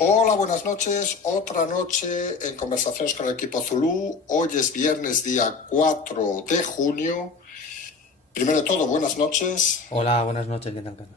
Hola, buenas noches. Otra noche en conversaciones con el equipo Zulú. Hoy es viernes, día 4 de junio. Primero de todo, buenas noches. Hola, buenas noches, ¿qué tal, Carlos?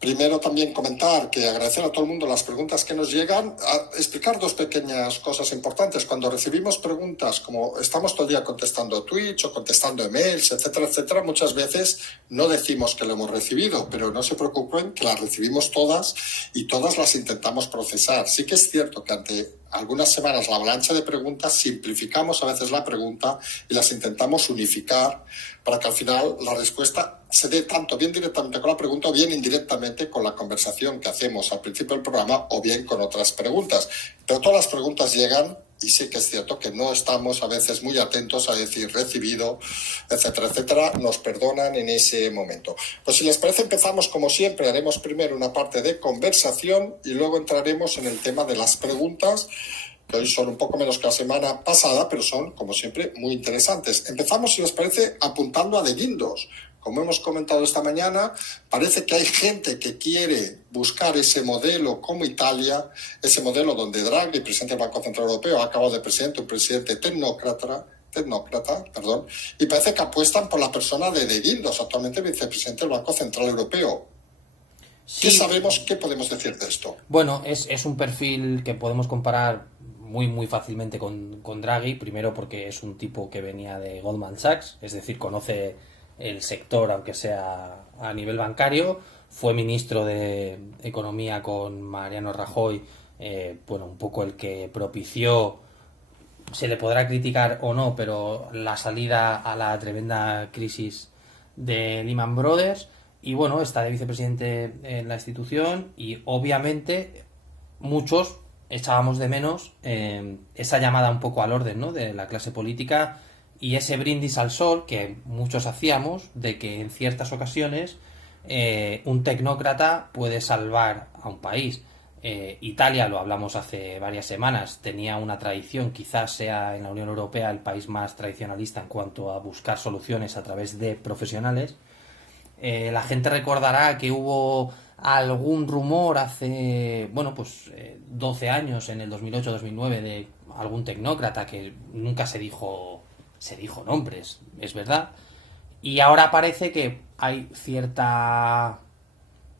Primero también comentar que agradecer a todo el mundo las preguntas que nos llegan, explicar dos pequeñas cosas importantes. Cuando recibimos preguntas, como estamos todo el día contestando tweets o contestando emails, etcétera, etcétera, muchas veces no decimos que lo hemos recibido, pero no se preocupen que las recibimos todas y todas las intentamos procesar. Sí que es cierto que ante algunas semanas la avalancha de preguntas simplificamos a veces la pregunta y las intentamos unificar para que al final la respuesta se dé tanto bien directamente con la pregunta o bien indirectamente con la conversación que hacemos al principio del programa o bien con otras preguntas. Pero todas las preguntas llegan y sí que es cierto que no estamos a veces muy atentos a decir recibido, etcétera, etcétera. Nos perdonan en ese momento. Pues si les parece empezamos como siempre. Haremos primero una parte de conversación y luego entraremos en el tema de las preguntas, que hoy son un poco menos que la semana pasada, pero son, como siempre, muy interesantes. Empezamos, si les parece, apuntando a De Guindos. Como hemos comentado esta mañana, parece que hay gente que quiere buscar ese modelo como Italia, ese modelo donde Draghi, presidente del Banco Central Europeo, ha acabado de presidente, un presidente tecnócrata, y parece que apuestan por la persona de Guindos, actualmente vicepresidente del Banco Central Europeo. ¿Qué Sí, sabemos? ¿Qué podemos decir de esto? bueno, es un perfil que podemos comparar muy fácilmente con Draghi, primero porque es un tipo que venía de Goldman Sachs, es decir, conoce el sector aunque sea a nivel bancario, fue ministro de Economía con Mariano Rajoy, bueno, un poco el que propició, se le podrá criticar o no, pero la salida a la tremenda crisis de Lehman Brothers. Y bueno, está de vicepresidente en la institución y obviamente muchos echábamos de menos esa llamada un poco al orden, ¿no?, de la clase política y ese brindis al sol que muchos hacíamos de que en ciertas ocasiones un tecnócrata puede salvar a un país. Italia, lo hablamos hace varias semanas, tenía una tradición, quizás sea en la Unión Europea el país más tradicionalista en cuanto a buscar soluciones a través de profesionales. La gente recordará que hubo algún rumor hace, bueno, pues 12 años, en el 2008-2009, de algún tecnócrata que nunca se dijo nombres, es verdad. Y ahora parece que hay cierta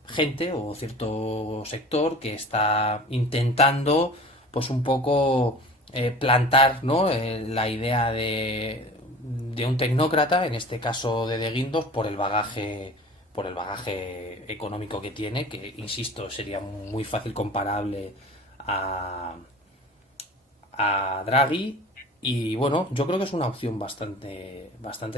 gente o cierto sector que está intentando pues un poco plantar, ¿no?, la idea de un tecnócrata, en este caso de Guindos, por el bagaje económico que tiene, que insisto sería muy fácil comparable a, a Draghi. Y bueno, yo creo que es una opción bastante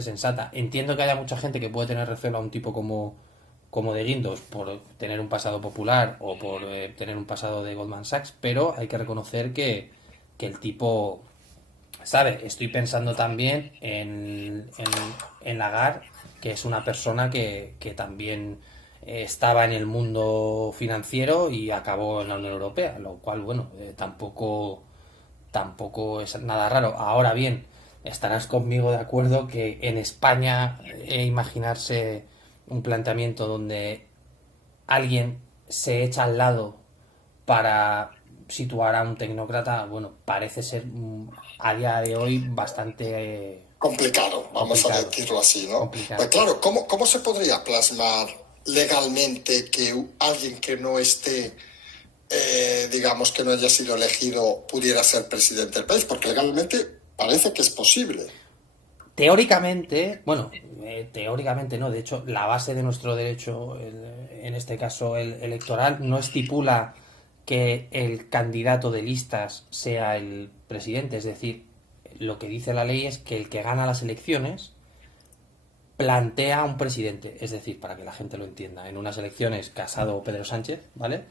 sensata. Entiendo que haya mucha gente que puede tener recelo a un tipo como de Guindos por tener un pasado popular o por tener un pasado de Goldman Sachs, pero hay que reconocer que el tipo sabe. Estoy pensando también en Lagarde, que es una persona que también estaba en el mundo financiero y acabó en la Unión Europea, lo cual, bueno, tampoco es nada raro. Ahora bien, estarás conmigo de acuerdo que en España imaginarse un planteamiento donde alguien se echa al lado para situar a un tecnócrata, bueno, parece ser a día de hoy bastante Complicado, vamos a complicado. decirlo así, ¿no? Pues Complicado. claro, ¿cómo se podría plasmar legalmente que alguien que no esté, digamos, que no haya sido elegido, pudiera ser presidente del país? Porque legalmente parece que es posible. Teóricamente, bueno, teóricamente no, de hecho, la base de nuestro derecho, en este caso el electoral, no estipula que el candidato de listas sea el presidente, es decir, lo que dice la ley es que el que gana las elecciones plantea un presidente, es decir, para que la gente lo entienda, en unas elecciones Casado o Pedro Sánchez, ¿vale?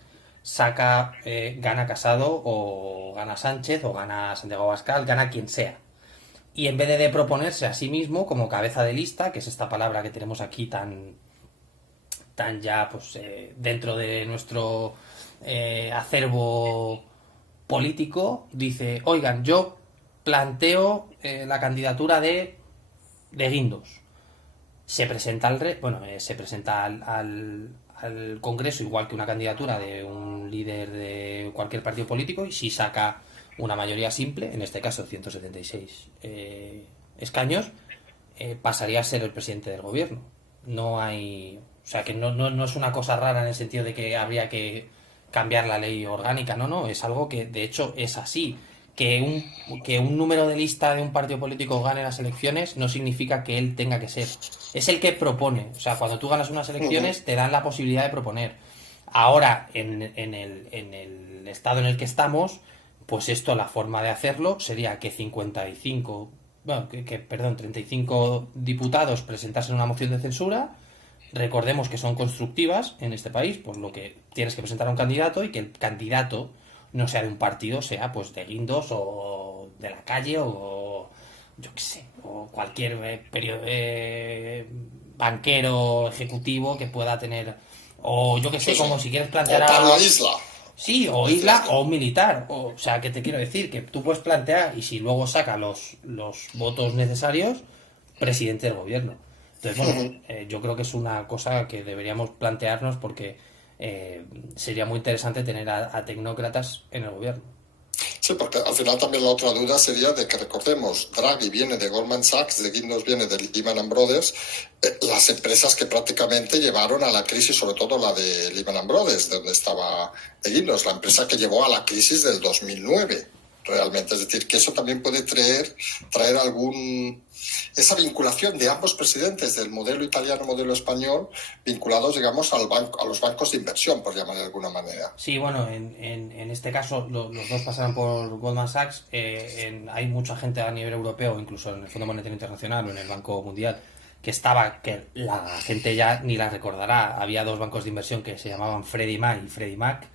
Gana Casado o gana Sánchez o gana Santiago Abascal, gana quien sea. Y en vez de proponerse a sí mismo como cabeza de lista, que es esta palabra que tenemos aquí tan ya pues dentro de nuestro acervo político, dice, oigan, yo planteo la candidatura de Guindos. Se presenta se presenta al al Congreso igual que una candidatura de un líder de cualquier partido político, y si saca una mayoría simple, en este caso 176 escaños, pasaría a ser el presidente del gobierno. No hay... O sea, que no es una cosa rara en el sentido de que habría que cambiar la ley orgánica, no, es algo que de hecho es así. Que un número de lista de un partido político gane las elecciones no significa que él tenga que ser. Es el que propone. O sea, cuando tú ganas unas elecciones te dan la posibilidad de proponer. Ahora, en el estado en el que estamos, pues esto, la forma de hacerlo sería que 55, bueno, perdón, 35 diputados presentasen una moción de censura. Recordemos que son constructivas en este país, por lo que tienes que presentar a un candidato y que el candidato no sea de un partido, sea pues de Guindos o de la calle o yo qué sé, o cualquier banquero ejecutivo que pueda tener, o yo qué sé, como si quieres plantear a la isla. Sí, o isla o militar. O sea, que te quiero decir que tú puedes plantear, y si luego saca los votos necesarios, presidente del gobierno. Entonces, bueno, yo creo que es una cosa que deberíamos plantearnos porque sería muy interesante tener a tecnócratas en el gobierno. Sí, porque al final también la otra duda sería de que recordemos, Draghi viene de Goldman Sachs, de Guindos viene de Lehman Brothers, las empresas que prácticamente llevaron a la crisis, sobre todo la de Lehman Brothers, de donde estaba de Guindos, la empresa que llevó a la crisis del 2009. Realmente, es decir, que eso también puede traer esa vinculación de ambos presidentes, del modelo italiano, modelo español, vinculados, digamos, a los bancos de inversión, por llamar de alguna manera. Sí, bueno, en este caso los dos pasaron por Goldman Sachs. Hay mucha gente a nivel europeo, incluso en el Fondo Monetario Internacional o en el Banco Mundial, que la gente ya ni la recordará. Había dos bancos de inversión que se llamaban Freddie Mac y Freddie Mac,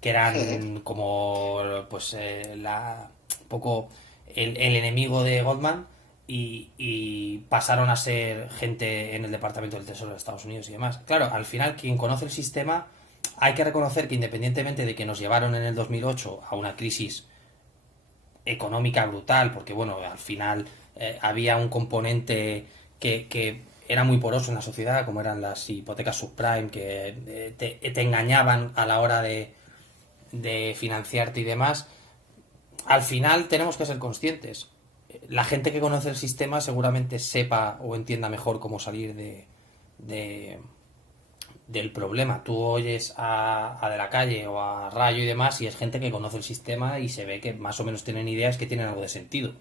que eran como pues un poco el enemigo de Goldman, y pasaron a ser gente en el Departamento del Tesoro de Estados Unidos y demás. Claro, al final quien conoce el sistema, hay que reconocer que independientemente de que nos llevaron en el 2008 a una crisis económica brutal, porque bueno, al final había un componente que era muy poroso en la sociedad, como eran las hipotecas subprime, que te engañaban a la hora de financiarte y demás. Al final tenemos que ser conscientes. La gente que conoce el sistema seguramente sepa o entienda mejor cómo salir del problema. Tú oyes a De la Calle o a Rayo y demás, y es gente que conoce el sistema y se ve que más o menos tienen ideas que tienen algo de sentido.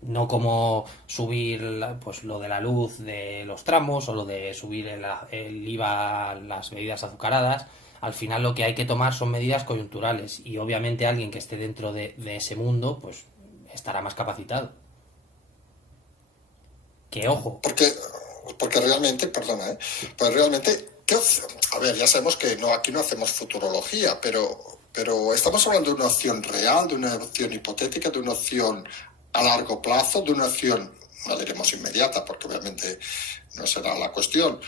No como subir pues lo de la luz de los tramos, o lo de subir el IVA a las bebidas azucaradas. Al final lo que hay que tomar son medidas coyunturales, y obviamente alguien que esté dentro de ese mundo pues estará más capacitado. Que ojo. Porque realmente, perdona, pues realmente, a ver, ya sabemos que aquí no hacemos futurología, pero estamos hablando de una opción real, de una opción hipotética, de una opción a largo plazo, de una opción, no diremos inmediata, porque obviamente no será la cuestión.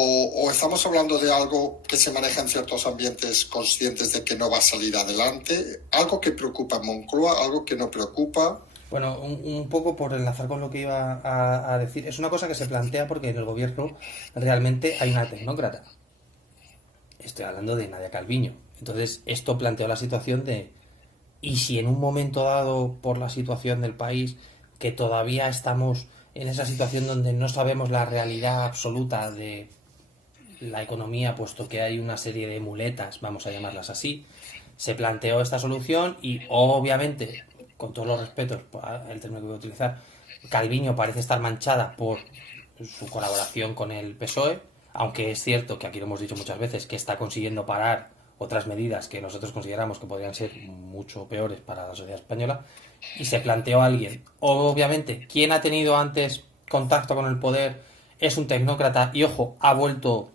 O estamos hablando de algo que se maneja en ciertos ambientes conscientes de que no va a salir adelante, algo que preocupa a Moncloa, algo que no preocupa. Bueno, un poco por enlazar con lo que iba a decir, es una cosa que se plantea porque en el gobierno realmente hay una tecnócrata. Estoy hablando de Nadia Calviño. Entonces, esto planteó la situación de, ¿y si en un momento dado, por la situación del país, que todavía estamos en esa situación donde no sabemos la realidad absoluta de la economía, puesto que hay una serie de muletas, vamos a llamarlas así, se planteó esta solución y obviamente, con todos los respetos, el término que voy a utilizar, Calviño parece estar manchada por su colaboración con el PSOE, aunque es cierto que aquí lo hemos dicho muchas veces, que está consiguiendo parar otras medidas que nosotros consideramos que podrían ser mucho peores para la sociedad española, y se planteó a alguien. Obviamente, quien ha tenido antes contacto con el poder es un tecnócrata y, ojo, ha vuelto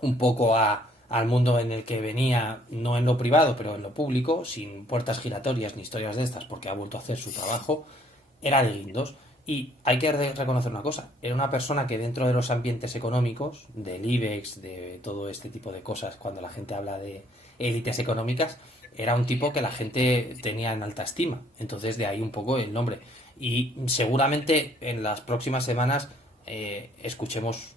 un poco al mundo en el que venía, no en lo privado, pero en lo público, sin puertas giratorias ni historias de estas, porque ha vuelto a hacer su trabajo. Era de Guindos. Y hay que reconocer una cosa, era una persona que dentro de los ambientes económicos, del IBEX, de todo este tipo de cosas, cuando la gente habla de élites económicas, era un tipo que la gente tenía en alta estima. Entonces de ahí un poco el nombre. Y seguramente en las próximas semanas escuchemos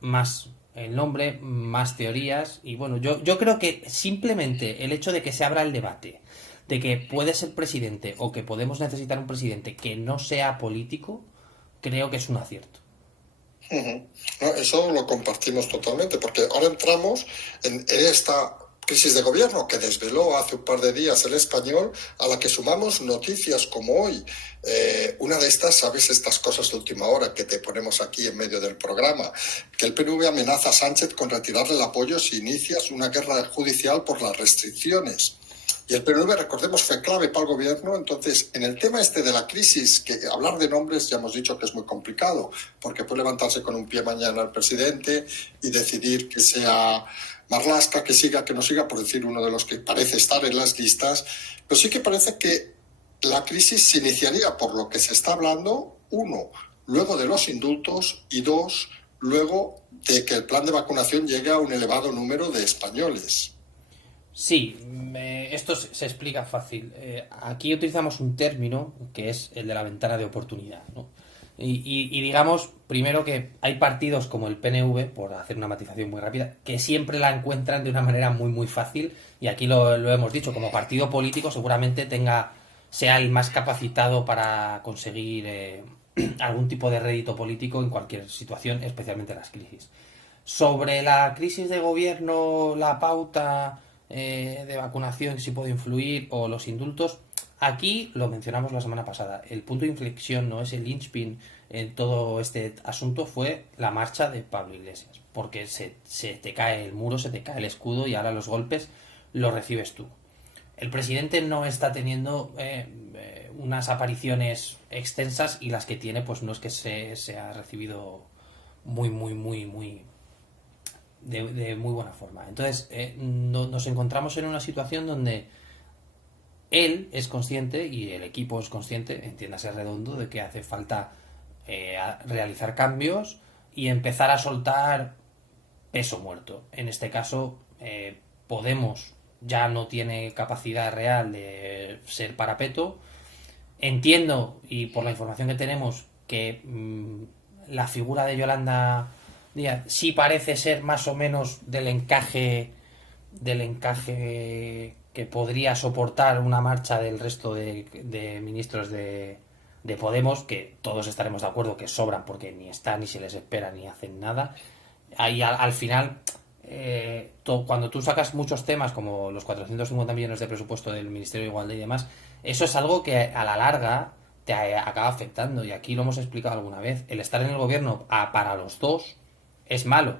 más el nombre, más teorías. Y bueno, yo creo que simplemente el hecho de que se abra el debate, de que puede ser presidente o que podemos necesitar un presidente que no sea político, creo que es un acierto. Ujú. No, eso lo compartimos totalmente, porque ahora entramos en esta crisis de gobierno que desveló hace un par de días el Español, a la que sumamos noticias como hoy. Una de estas, ¿sabes? Estas cosas de última hora que te ponemos aquí en medio del programa, que el PNV amenaza a Sánchez con retirarle el apoyo si inicias una guerra judicial por las restricciones. Y el PNV, recordemos, fue clave para el gobierno. Entonces, en el tema este de la crisis, que hablar de nombres ya hemos dicho que es muy complicado, porque puede levantarse con un pie mañana el presidente y decidir que sea Marlaska, que siga, que no siga, por decir uno de los que parece estar en las listas. Pero sí que parece que la crisis se iniciaría por lo que se está hablando, uno, luego de los indultos, y dos, luego de que el plan de vacunación llegue a un elevado número de españoles. Sí, esto se explica fácil. Aquí utilizamos un término que es el de la ventana de oportunidad, ¿no? Y digamos, primero que hay partidos como el PNV, por hacer una matización muy rápida, que siempre la encuentran de una manera muy muy fácil, y aquí lo hemos dicho, como partido político seguramente sea el más capacitado para conseguir algún tipo de rédito político en cualquier situación, especialmente en las crisis. Sobre la crisis de gobierno, la pauta de vacunación, si puede influir, o los indultos, aquí lo mencionamos la semana pasada. El punto de inflexión, no es el linchpin en todo este asunto, fue la marcha de Pablo Iglesias. Porque se te cae el muro, se te cae el escudo y ahora los golpes los recibes tú. El presidente no está teniendo unas apariciones extensas, y las que tiene, pues no es que se ha recibido muy, muy, muy, muy de muy buena forma. Entonces, nos encontramos en una situación donde él es consciente y el equipo es consciente, entiéndase redondo, de que hace falta realizar cambios y empezar a soltar peso muerto. En este caso, Podemos ya no tiene capacidad real de ser parapeto. Entiendo, y por la información que tenemos, que la figura de Yolanda Díaz sí parece ser más o menos del encaje que podría soportar una marcha del resto de ministros de Podemos, que todos estaremos de acuerdo que sobran porque ni están, ni se les espera, ni hacen nada. Ahí al final, cuando tú sacas muchos temas como los 450 millones de presupuesto del Ministerio de Igualdad y demás, eso es algo que a la larga te acaba afectando, y aquí lo hemos explicado alguna vez. El estar en el gobierno para los dos es malo.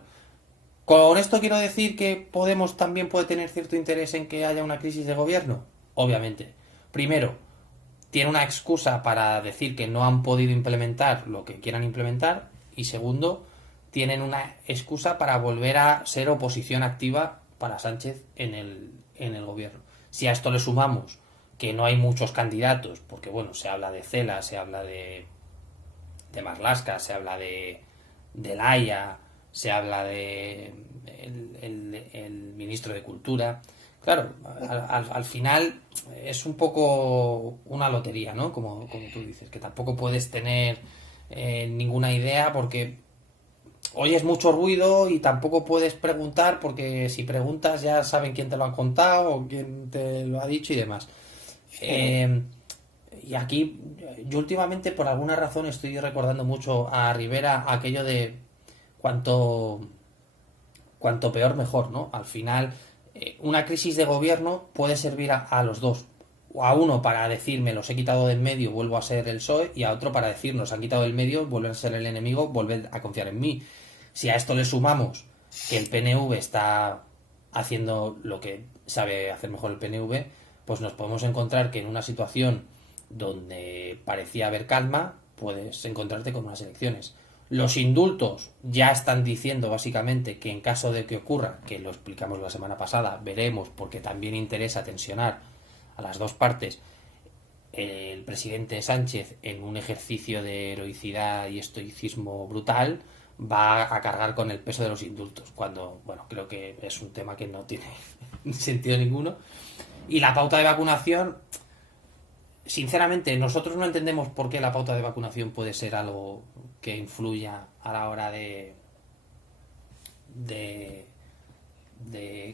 ¿Con esto quiero decir que Podemos también puede tener cierto interés en que haya una crisis de gobierno? Obviamente. Primero, tiene una excusa para decir que no han podido implementar lo que quieran implementar, y segundo, tienen una excusa para volver a ser oposición activa para Sánchez en el gobierno. Si a esto le sumamos que no hay muchos candidatos, porque bueno, se habla de Cela, se habla de Marlaska, se habla de Laia, se habla de el ministro de Cultura. Claro, al final es un poco una lotería, ¿no? Como tú dices, que tampoco puedes tener ninguna idea, porque oyes mucho ruido y tampoco puedes preguntar, porque si preguntas ya saben quién te lo ha contado o quién te lo ha dicho y demás. Eh, y aquí, yo últimamente por alguna razón estoy recordando mucho a Rivera aquello de cuanto, cuanto peor mejor, ¿no? Al final, una crisis de gobierno puede servir a los dos. O a uno para decirme los he quitado del medio, vuelvo a ser el PSOE, y a otro para decir nos han quitado del medio, vuelven a ser el enemigo, volver a confiar en mí. Si a esto le sumamos que el PNV está haciendo lo que sabe hacer mejor el PNV, pues nos podemos encontrar que en una situación donde parecía haber calma, puedes encontrarte con unas elecciones. Los indultos ya están diciendo básicamente que en caso de que ocurra, que lo explicamos la semana pasada, veremos, porque también interesa tensionar a las dos partes, el presidente Sánchez, en un ejercicio de heroicidad y estoicismo brutal, va a cargar con el peso de los indultos, cuando, bueno, creo que es un tema que no tiene sentido ninguno. Y la pauta de vacunación, sinceramente, nosotros no entendemos por qué la pauta de vacunación puede ser algo que influya a la hora de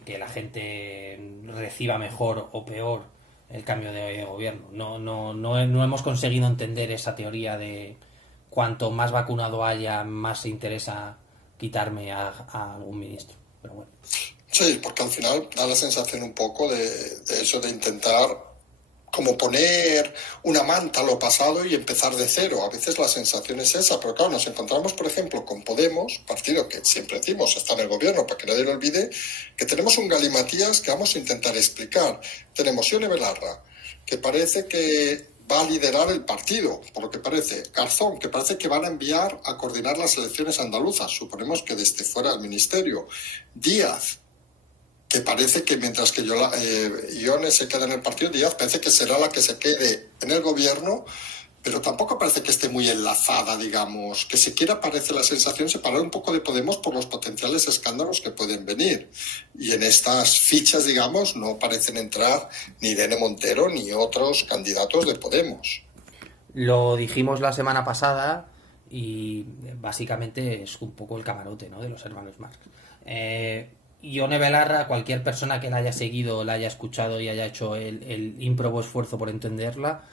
que la gente reciba mejor o peor el cambio de gobierno. No hemos conseguido entender esa teoría de cuanto más vacunado haya, más se interesa quitarme a algún ministro. Pero bueno. Sí, porque al final da la sensación un poco de eso de intentar como poner una manta a lo pasado y empezar de cero. A veces la sensación es esa, pero claro, nos encontramos, por ejemplo, con Podemos, partido que siempre decimos está en el gobierno, para que nadie lo olvide, que tenemos un galimatías que vamos a intentar explicar. Tenemos Ione Belarra, que parece que va a liderar el partido, por lo que parece. Garzón, que parece que van a enviar a coordinar las elecciones andaluzas, suponemos que desde fuera del ministerio. Díaz, que parece que mientras que Ione se queda en el partido, Díaz parece que será la que se quede en el gobierno, pero tampoco parece que esté muy enlazada, digamos, que siquiera parece la sensación separar un poco de Podemos por los potenciales escándalos que pueden venir. Y en estas fichas, digamos, no parecen entrar ni Irene Montero ni otros candidatos de Podemos. Lo dijimos la semana pasada y básicamente es un poco el camarote, ¿no?, de los hermanos Marx. Ione Belarra, cualquier persona que la haya seguido, la haya escuchado y haya hecho el ímprobo esfuerzo por entenderla,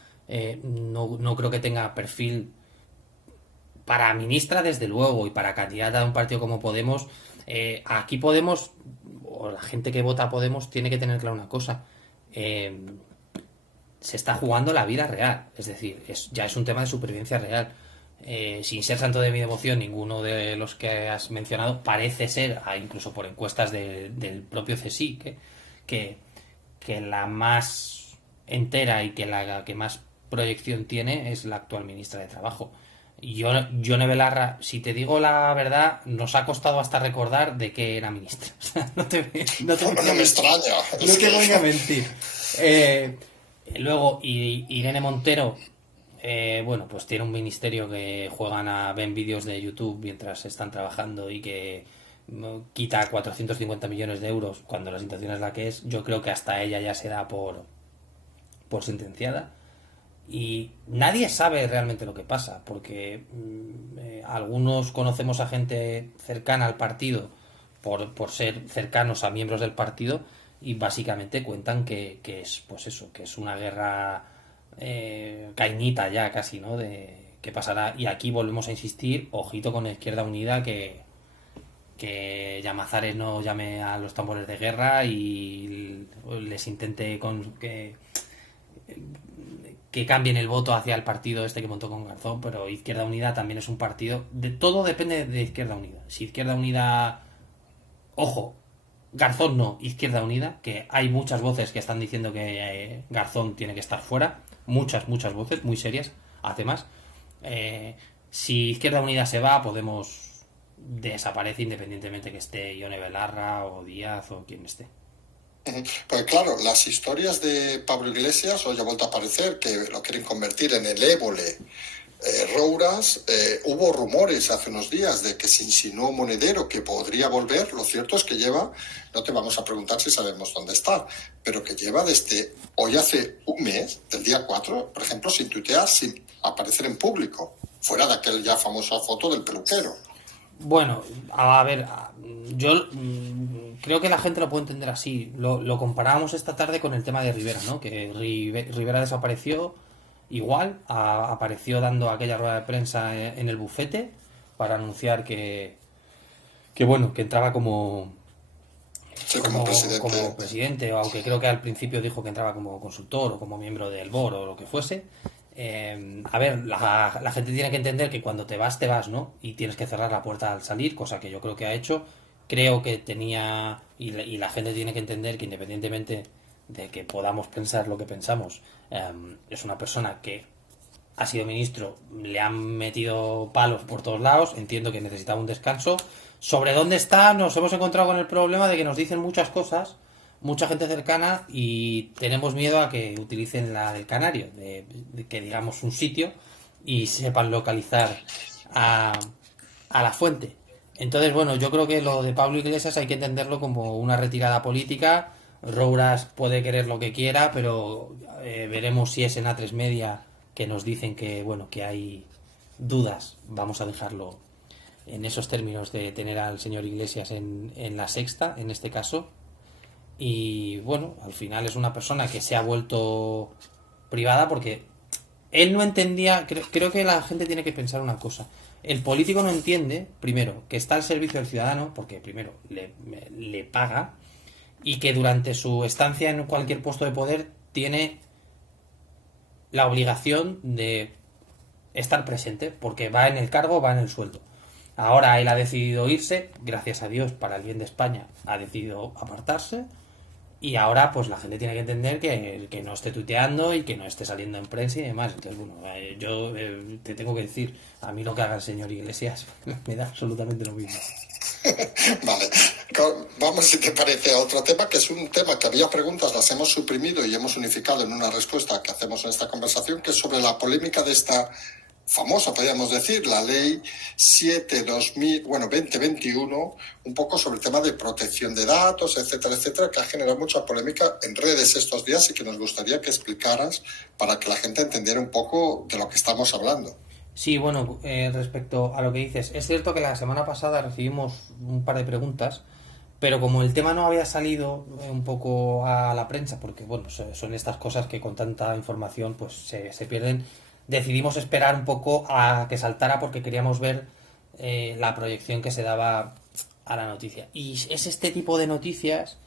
no creo que tenga perfil para ministra, desde luego, y para candidata de un partido como Podemos. Aquí Podemos, o la gente que vota a Podemos, tiene que tener clara una cosa. Se está jugando la vida real, es decir, ya es un tema de supervivencia real. Sin ser santo de mi devoción, ninguno de los que has mencionado parece ser, incluso por encuestas del propio CSIC, que la más entera y que la que más proyección tiene es la actual ministra de Trabajo. Ione Belarra, si te digo la verdad, nos ha costado hasta recordar de qué era ministra. O sea, no me extraña. No te voy a mentir. Luego, Irene Montero, bueno, pues tiene un ministerio que ven vídeos de YouTube mientras están trabajando y que quita 450 millones de euros cuando la situación es la que es. Yo creo que hasta ella ya se da por sentenciada. Y nadie sabe realmente lo que pasa, porque algunos conocemos a gente cercana al partido por ser cercanos a miembros del partido y básicamente cuentan que es, pues eso, que es una guerra cañita ya casi, ¿no?, de qué pasará. Y aquí volvemos a insistir, ojito con Izquierda Unida, que Llamazares no llame a los tambores de guerra y les intente que cambien el voto hacia el partido este que montó con Garzón. Pero Izquierda Unida también es un partido, todo depende de Izquierda Unida. Si Izquierda Unida, ojo, Garzón no, Izquierda Unida, que hay muchas voces que están diciendo que Garzón tiene que estar fuera, muchas voces muy serias, además. Si Izquierda Unida se va, Podemos desaparece, independientemente que esté Ione Belarra o Díaz o quien esté. Pues claro, las historias de Pablo Iglesias hoy ha vuelto a aparecer, que lo quieren convertir en el Évole Rouras. Hubo rumores hace unos días de que se insinuó Monedero que podría volver. Lo cierto es que lleva, no te vamos a preguntar si sabemos dónde está, pero que lleva desde hoy hace un mes, del día 4, por ejemplo, sin tuitear, sin aparecer en público, fuera de aquella ya famosa foto del peluquero. Bueno, a ver, yo creo que la gente lo puede entender así. Lo comparábamos esta tarde con el tema de Rivera, ¿no? Que Rivera desapareció, igual, apareció dando aquella rueda de prensa en el bufete para anunciar que bueno, que entraba como presidente, aunque creo que al principio dijo que entraba como consultor o como miembro del board o lo que fuese. A ver, la gente tiene que entender que cuando te vas, ¿no? Y tienes que cerrar la puerta al salir, cosa que yo creo que ha hecho. Creo que tenía, y la gente tiene que entender que independientemente de que podamos pensar lo que pensamos, es una persona que ha sido ministro, le han metido palos por todos lados, entiendo que necesitaba un descanso. Sobre dónde está, nos hemos encontrado con el problema de que nos dicen muchas cosas, mucha gente cercana, y tenemos miedo a que utilicen la del canario, de que digamos un sitio y sepan localizar a la fuente. Entonces, bueno, yo creo que lo de Pablo Iglesias hay que entenderlo como una retirada política. Rouras puede querer lo que quiera, pero veremos si es en A3 Media, que nos dicen que, bueno, que hay dudas. Vamos a dejarlo en esos términos de tener al señor Iglesias en la Sexta, en este caso. Y bueno, al final es una persona que se ha vuelto privada porque él no entendía, creo que la gente tiene que pensar una cosa. El político no entiende, primero, que está al servicio del ciudadano, porque primero le paga, y que durante su estancia en cualquier puesto de poder tiene la obligación de estar presente, porque va en el cargo, va en el sueldo. Ahora él ha decidido irse, gracias a Dios, para el bien de España, ha decidido apartarse, y ahora pues la gente tiene que entender que no esté tuiteando y que no esté saliendo en prensa y demás. Entonces, bueno, yo te tengo que decir, a mí lo que haga el señor Iglesias me da absolutamente lo mismo. Vale, vamos si te parece a otro tema, que es un tema que había preguntas, las hemos suprimido y hemos unificado en una respuesta que hacemos en esta conversación, que es sobre la polémica de esta famosa, podríamos decir, la ley 7/2021, un poco sobre el tema de protección de datos, etcétera, etcétera, que ha generado mucha polémica en redes estos días y que nos gustaría que explicaras para que la gente entendiera un poco de lo que estamos hablando. Sí, bueno, respecto a lo que dices, es cierto que la semana pasada recibimos un par de preguntas, pero como el tema no había salido un poco a la prensa, porque bueno, son estas cosas que con tanta información pues se pierden, decidimos esperar un poco a que saltara porque queríamos ver la proyección que se daba a la noticia. Y es este tipo de noticias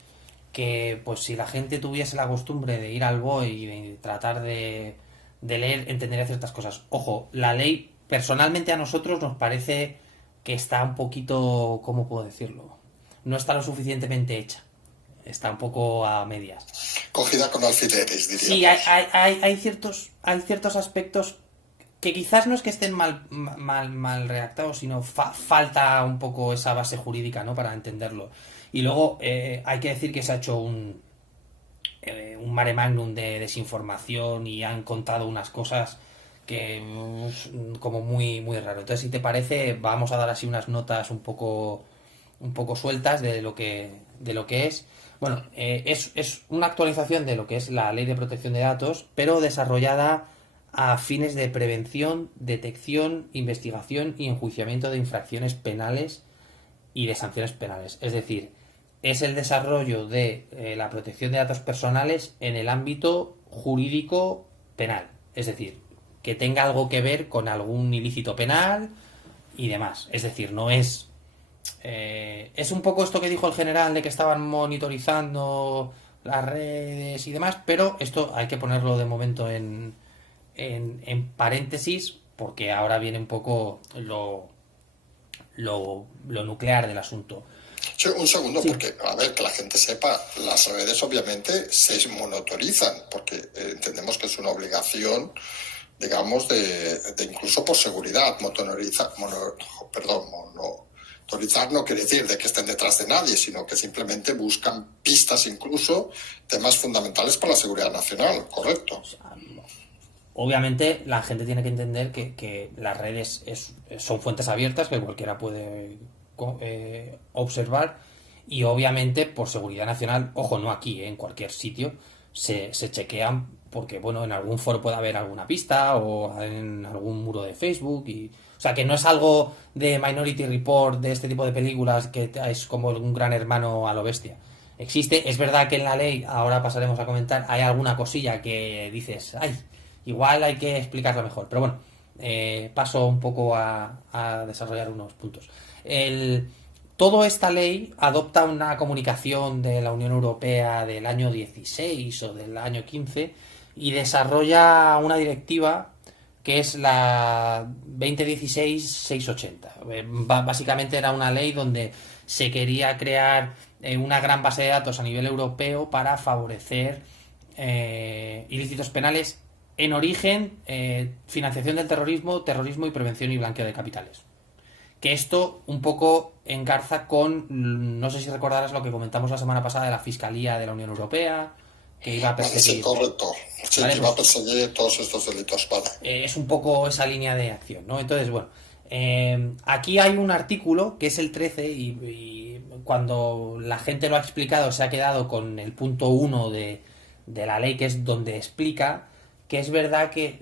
que pues si la gente tuviese la costumbre de ir al BOE y de tratar de leer, entendería ciertas cosas. Ojo, la ley personalmente a nosotros nos parece que está un poquito, ¿cómo puedo decirlo? No está lo suficientemente hecha. Está un poco a medias. Cogida con alfileres, diríamos. Sí, hay ciertos aspectos que quizás no es que estén mal redactados, sino falta un poco esa base jurídica, ¿no? Para entenderlo. Y luego hay que decir que se ha hecho un mare magnum de desinformación y han contado unas cosas que como muy raro. Entonces, si te parece, vamos a dar así unas notas un poco sueltas de lo que es. Bueno, es una actualización de lo que es la Ley de Protección de Datos, pero desarrollada a fines de prevención, detección, investigación y enjuiciamiento de infracciones penales y de sanciones penales. Es decir, es el desarrollo de la protección de datos personales en el ámbito jurídico penal. Es decir, que tenga algo que ver con algún ilícito penal y demás. Es decir, no es... es un poco esto que dijo el general de que estaban monitorizando las redes y demás, pero esto hay que ponerlo de momento en paréntesis porque ahora viene un poco lo nuclear del asunto. Sí, un segundo, Sí. porque, a ver, que la gente sepa, las redes obviamente se monitorizan, porque entendemos que es una obligación, digamos, de incluso por seguridad. Monitorizar no quiere decir de que estén detrás de nadie, sino que simplemente buscan pistas, incluso temas fundamentales para la seguridad nacional, ¿correcto? Obviamente la gente tiene que entender que las redes son fuentes abiertas que cualquiera puede observar y obviamente por seguridad nacional, ojo, no aquí, en cualquier sitio, se chequean porque, bueno, en algún foro puede haber alguna pista o en algún muro de Facebook o sea, que no es algo de Minority Report, de este tipo de películas que es como un gran hermano a lo bestia. Existe, es verdad que en la ley, ahora pasaremos a comentar, hay alguna cosilla que dices, ay, igual hay que explicarlo mejor, pero bueno, paso un poco a desarrollar unos puntos. Toda esta ley adopta una comunicación de la Unión Europea del año 16 o del año 15 y desarrolla una directiva que es la 2016-680. Básicamente era una ley donde se quería crear una gran base de datos a nivel europeo para favorecer ilícitos penales en origen, financiación del terrorismo y prevención y blanqueo de capitales. Que esto un poco engarza con, no sé si recordarás lo que comentamos la semana pasada de la Fiscalía de la Unión Europea, que iba a perseguir... Sí, correcto. Sí, ¿vale? que iba a perseguir todos estos delitos. Vale. Es un poco esa línea de acción, ¿no? Entonces, bueno, aquí hay un artículo que es el 13 y cuando la gente lo ha explicado se ha quedado con el punto 1 de la ley, que es donde explica que es verdad que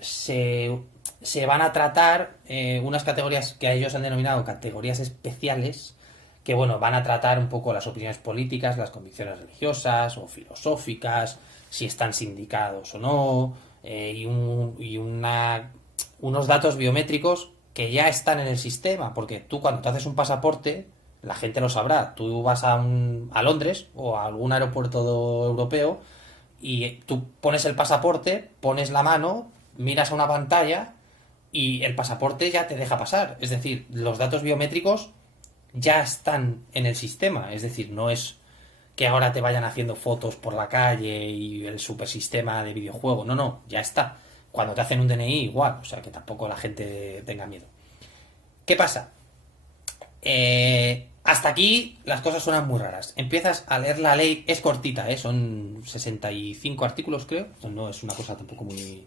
se van a tratar unas categorías que ellos han denominado categorías especiales, que bueno, van a tratar un poco las opiniones políticas, las convicciones religiosas o filosóficas, si están sindicados o no, unos datos biométricos que ya están en el sistema, porque tú cuando te haces un pasaporte, la gente lo sabrá, tú vas a Londres o a algún aeropuerto europeo y tú pones el pasaporte, pones la mano, miras a una pantalla y el pasaporte ya te deja pasar. Es decir, los datos biométricos ya están en el sistema. Es decir, no es que ahora te vayan haciendo fotos por la calle y el supersistema de videojuego. No, no, ya está. Cuando te hacen un DNI igual. O sea, que tampoco la gente tenga miedo. ¿Qué pasa? Hasta aquí las cosas suenan muy raras. Empiezas a leer la ley, es cortita, son 65 artículos creo, no es una cosa tampoco muy...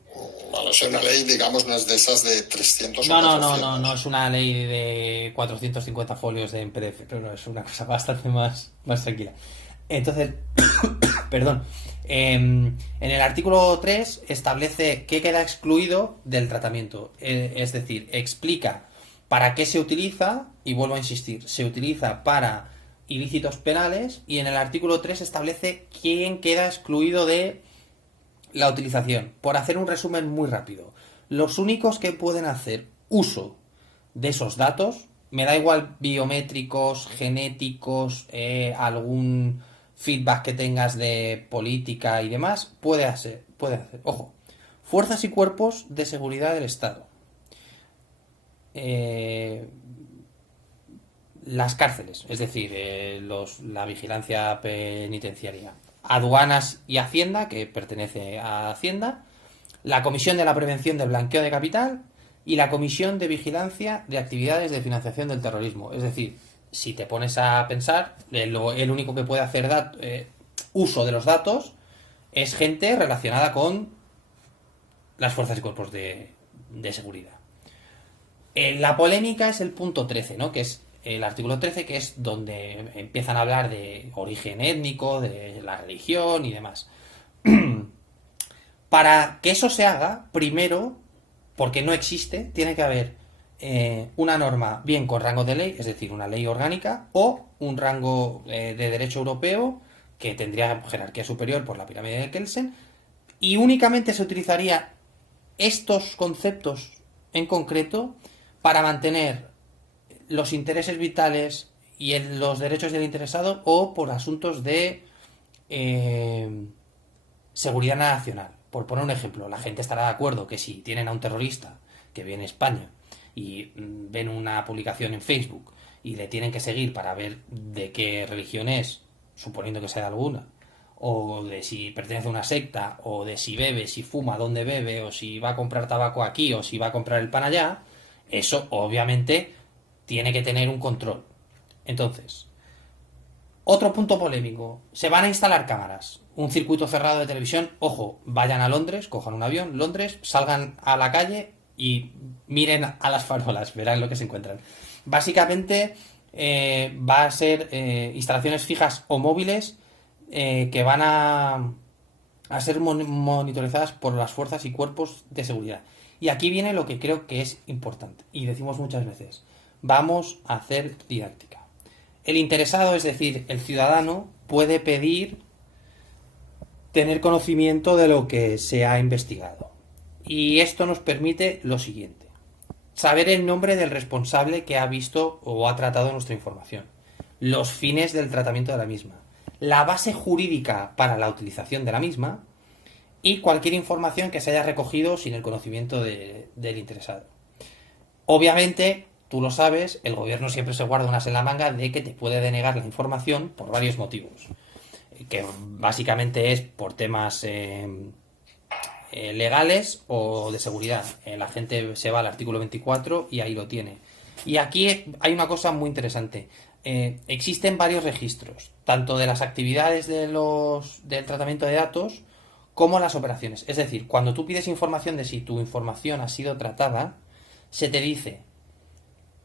Bueno, es una ley, digamos, no es de esas de 300 no, o no, 400. no es una ley de 450 folios de PDF, pero no, es una cosa bastante más tranquila. Entonces, perdón, en el artículo 3 establece qué queda excluido del tratamiento, es decir, explica para qué se utiliza, y vuelvo a insistir, se utiliza para ilícitos penales, y en el artículo 3 establece quién queda excluido de la utilización. Por hacer un resumen muy rápido, los únicos que pueden hacer uso de esos datos, me da igual biométricos, genéticos, algún feedback que tengas de política y demás, puede hacer, ojo, fuerzas y cuerpos de seguridad del Estado, las cárceles, es decir, la vigilancia penitenciaria, aduanas y Hacienda, que pertenece a Hacienda, la Comisión de la Prevención del Blanqueo de Capital y la Comisión de Vigilancia de Actividades de Financiación del Terrorismo. Es decir, si te pones a pensar, el único que puede hacer uso de los datos es gente relacionada con las fuerzas y cuerpos de seguridad. La polémica es el punto 13, ¿no? Que es el artículo 13, que es donde empiezan a hablar de origen étnico, de la religión y demás. Para que eso se haga, primero, porque no existe, tiene que haber una norma bien con rango de ley, es decir, una ley orgánica, o un rango de derecho europeo que tendría jerarquía superior por la pirámide de Kelsen, y únicamente se utilizaría estos conceptos en concreto para mantener los intereses vitales y los derechos del interesado, o por asuntos de seguridad nacional. Por poner un ejemplo, la gente estará de acuerdo que si tienen a un terrorista que viene a España y ven una publicación en Facebook y le tienen que seguir para ver de qué religión es, suponiendo que sea de alguna, o de si pertenece a una secta, o de si bebe, si fuma, dónde bebe, o si va a comprar tabaco aquí, o si va a comprar el pan allá, eso obviamente tiene que tener un control. Entonces, otro punto polémico, se van a instalar cámaras, un circuito cerrado de televisión. Ojo, vayan a Londres, cojan un avión, Londres, salgan a la calle y miren a las farolas, verán lo que se encuentran. Básicamente va a ser instalaciones fijas o móviles que van a ser monitorizadas por las fuerzas y cuerpos de seguridad. Y aquí viene lo que creo que es importante, y decimos muchas veces, vamos a hacer didáctica. El interesado, es decir, el ciudadano, puede pedir tener conocimiento de lo que se ha investigado. Y esto nos permite lo siguiente: saber el nombre del responsable que ha visto o ha tratado nuestra información, los fines del tratamiento de la misma, la base jurídica para la utilización de la misma y cualquier información que se haya recogido sin el conocimiento del interesado. Obviamente, tú lo sabes, el gobierno siempre se guarda unas en la manga de que te puede denegar la información por varios motivos, que básicamente es por temas legales o de seguridad. La gente se va al artículo 24 y ahí lo tiene. Y aquí hay una cosa muy interesante. Existen varios registros, tanto de las actividades del tratamiento de datos como las operaciones. Es decir, cuando tú pides información de si tu información ha sido tratada, se te dice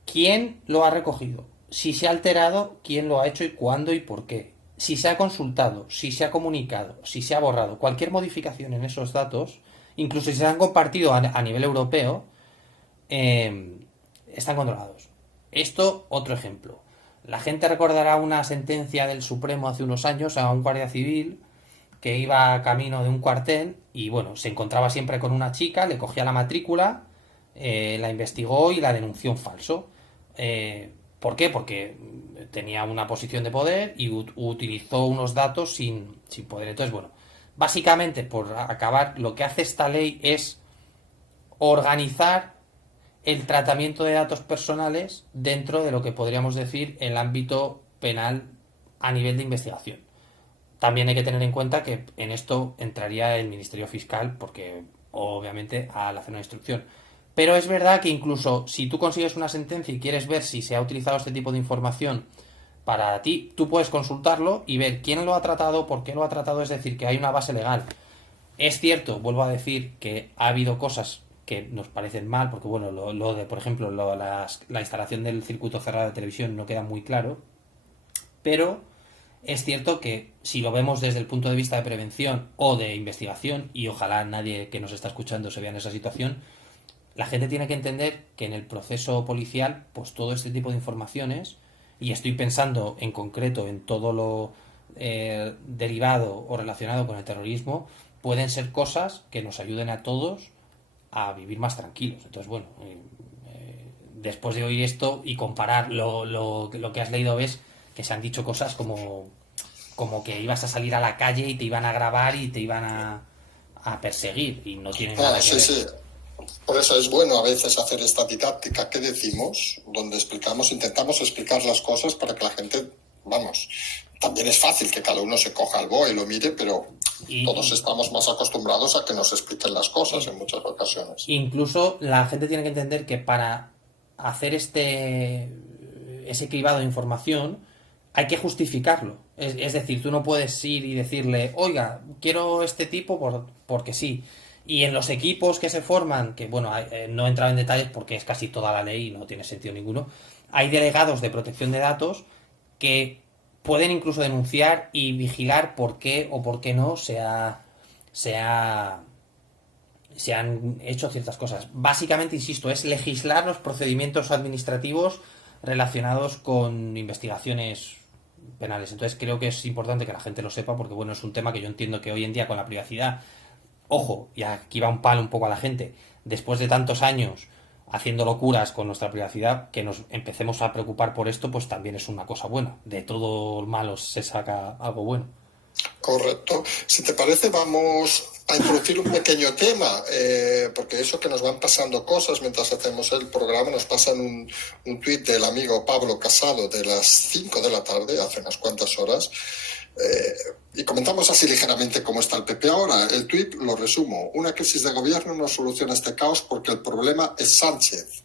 quién lo ha recogido, si se ha alterado, quién lo ha hecho y cuándo y por qué, si se ha consultado, si se ha comunicado, si se ha borrado. Cualquier modificación en esos datos, incluso si se han compartido a nivel europeo, están controlados. Esto, otro ejemplo. La gente recordará una sentencia del Supremo hace unos años a un guardia civil que iba camino de un cuartel y bueno, se encontraba siempre con una chica, le cogía la matrícula, la investigó y la denunció en falso. ¿Por qué? Porque tenía una posición de poder y utilizó unos datos sin poder. Entonces, bueno, básicamente, por acabar, lo que hace esta ley es organizar el tratamiento de datos personales dentro de lo que podríamos decir el ámbito penal a nivel de investigación. También hay que tener en cuenta que en esto entraría el Ministerio Fiscal porque obviamente al hacer una instrucción. Pero es verdad que incluso si tú consigues una sentencia y quieres ver si se ha utilizado este tipo de información para ti, tú puedes consultarlo y ver quién lo ha tratado, por qué lo ha tratado, es decir, que hay una base legal. Es cierto, vuelvo a decir, que ha habido cosas que nos parecen mal, porque bueno, lo de, por ejemplo, la instalación del circuito cerrado de televisión no queda muy claro, pero es cierto que si lo vemos desde el punto de vista de prevención o de investigación, y ojalá nadie que nos está escuchando se vea en esa situación, la gente tiene que entender que en el proceso policial, pues todo este tipo de informaciones, y estoy pensando en concreto en todo lo derivado o relacionado con el terrorismo, pueden ser cosas que nos ayuden a todos a vivir más tranquilos. Entonces, bueno, después de oír esto y comparar lo que has leído, ves que se han dicho cosas como que ibas a salir a la calle y te iban a grabar y te iban a perseguir y no tienen nada que Sí, ver. sí. Por eso es bueno a veces hacer esta didáctica que decimos, donde explicamos, intentamos explicar las cosas para que la gente, vamos, también es fácil que cada uno se coja el BOE y lo mire, pero todos estamos más acostumbrados a que nos expliquen las cosas en muchas ocasiones. Incluso la gente tiene que entender que para hacer ese cribado de información hay que justificarlo. Es decir, tú no puedes ir y decirle, oiga, quiero este tipo porque sí. Y en los equipos que se forman, que bueno, no he entrado en detalles porque es casi toda la ley y no tiene sentido ninguno, hay delegados de protección de datos que pueden incluso denunciar y vigilar por qué o por qué no se han hecho ciertas cosas. Básicamente, insisto, es legislar los procedimientos administrativos relacionados con investigaciones penales. Entonces creo que es importante que la gente lo sepa porque bueno, es un tema que yo entiendo que hoy en día con la privacidad, ojo, y aquí va un palo un poco a la gente, después de tantos años haciendo locuras con nuestra privacidad, que nos empecemos a preocupar por esto, pues también es una cosa buena. De todo malo se saca algo bueno. Correcto. Si te parece, vamos a introducir un pequeño tema, porque eso que nos van pasando cosas mientras hacemos el programa, nos pasan un tuit del amigo Pablo Casado de las 5 de la tarde, hace unas cuantas horas, y comentamos así ligeramente cómo está el PP ahora. El tuit lo resumo. Una crisis de gobierno no soluciona este caos porque el problema es Sánchez.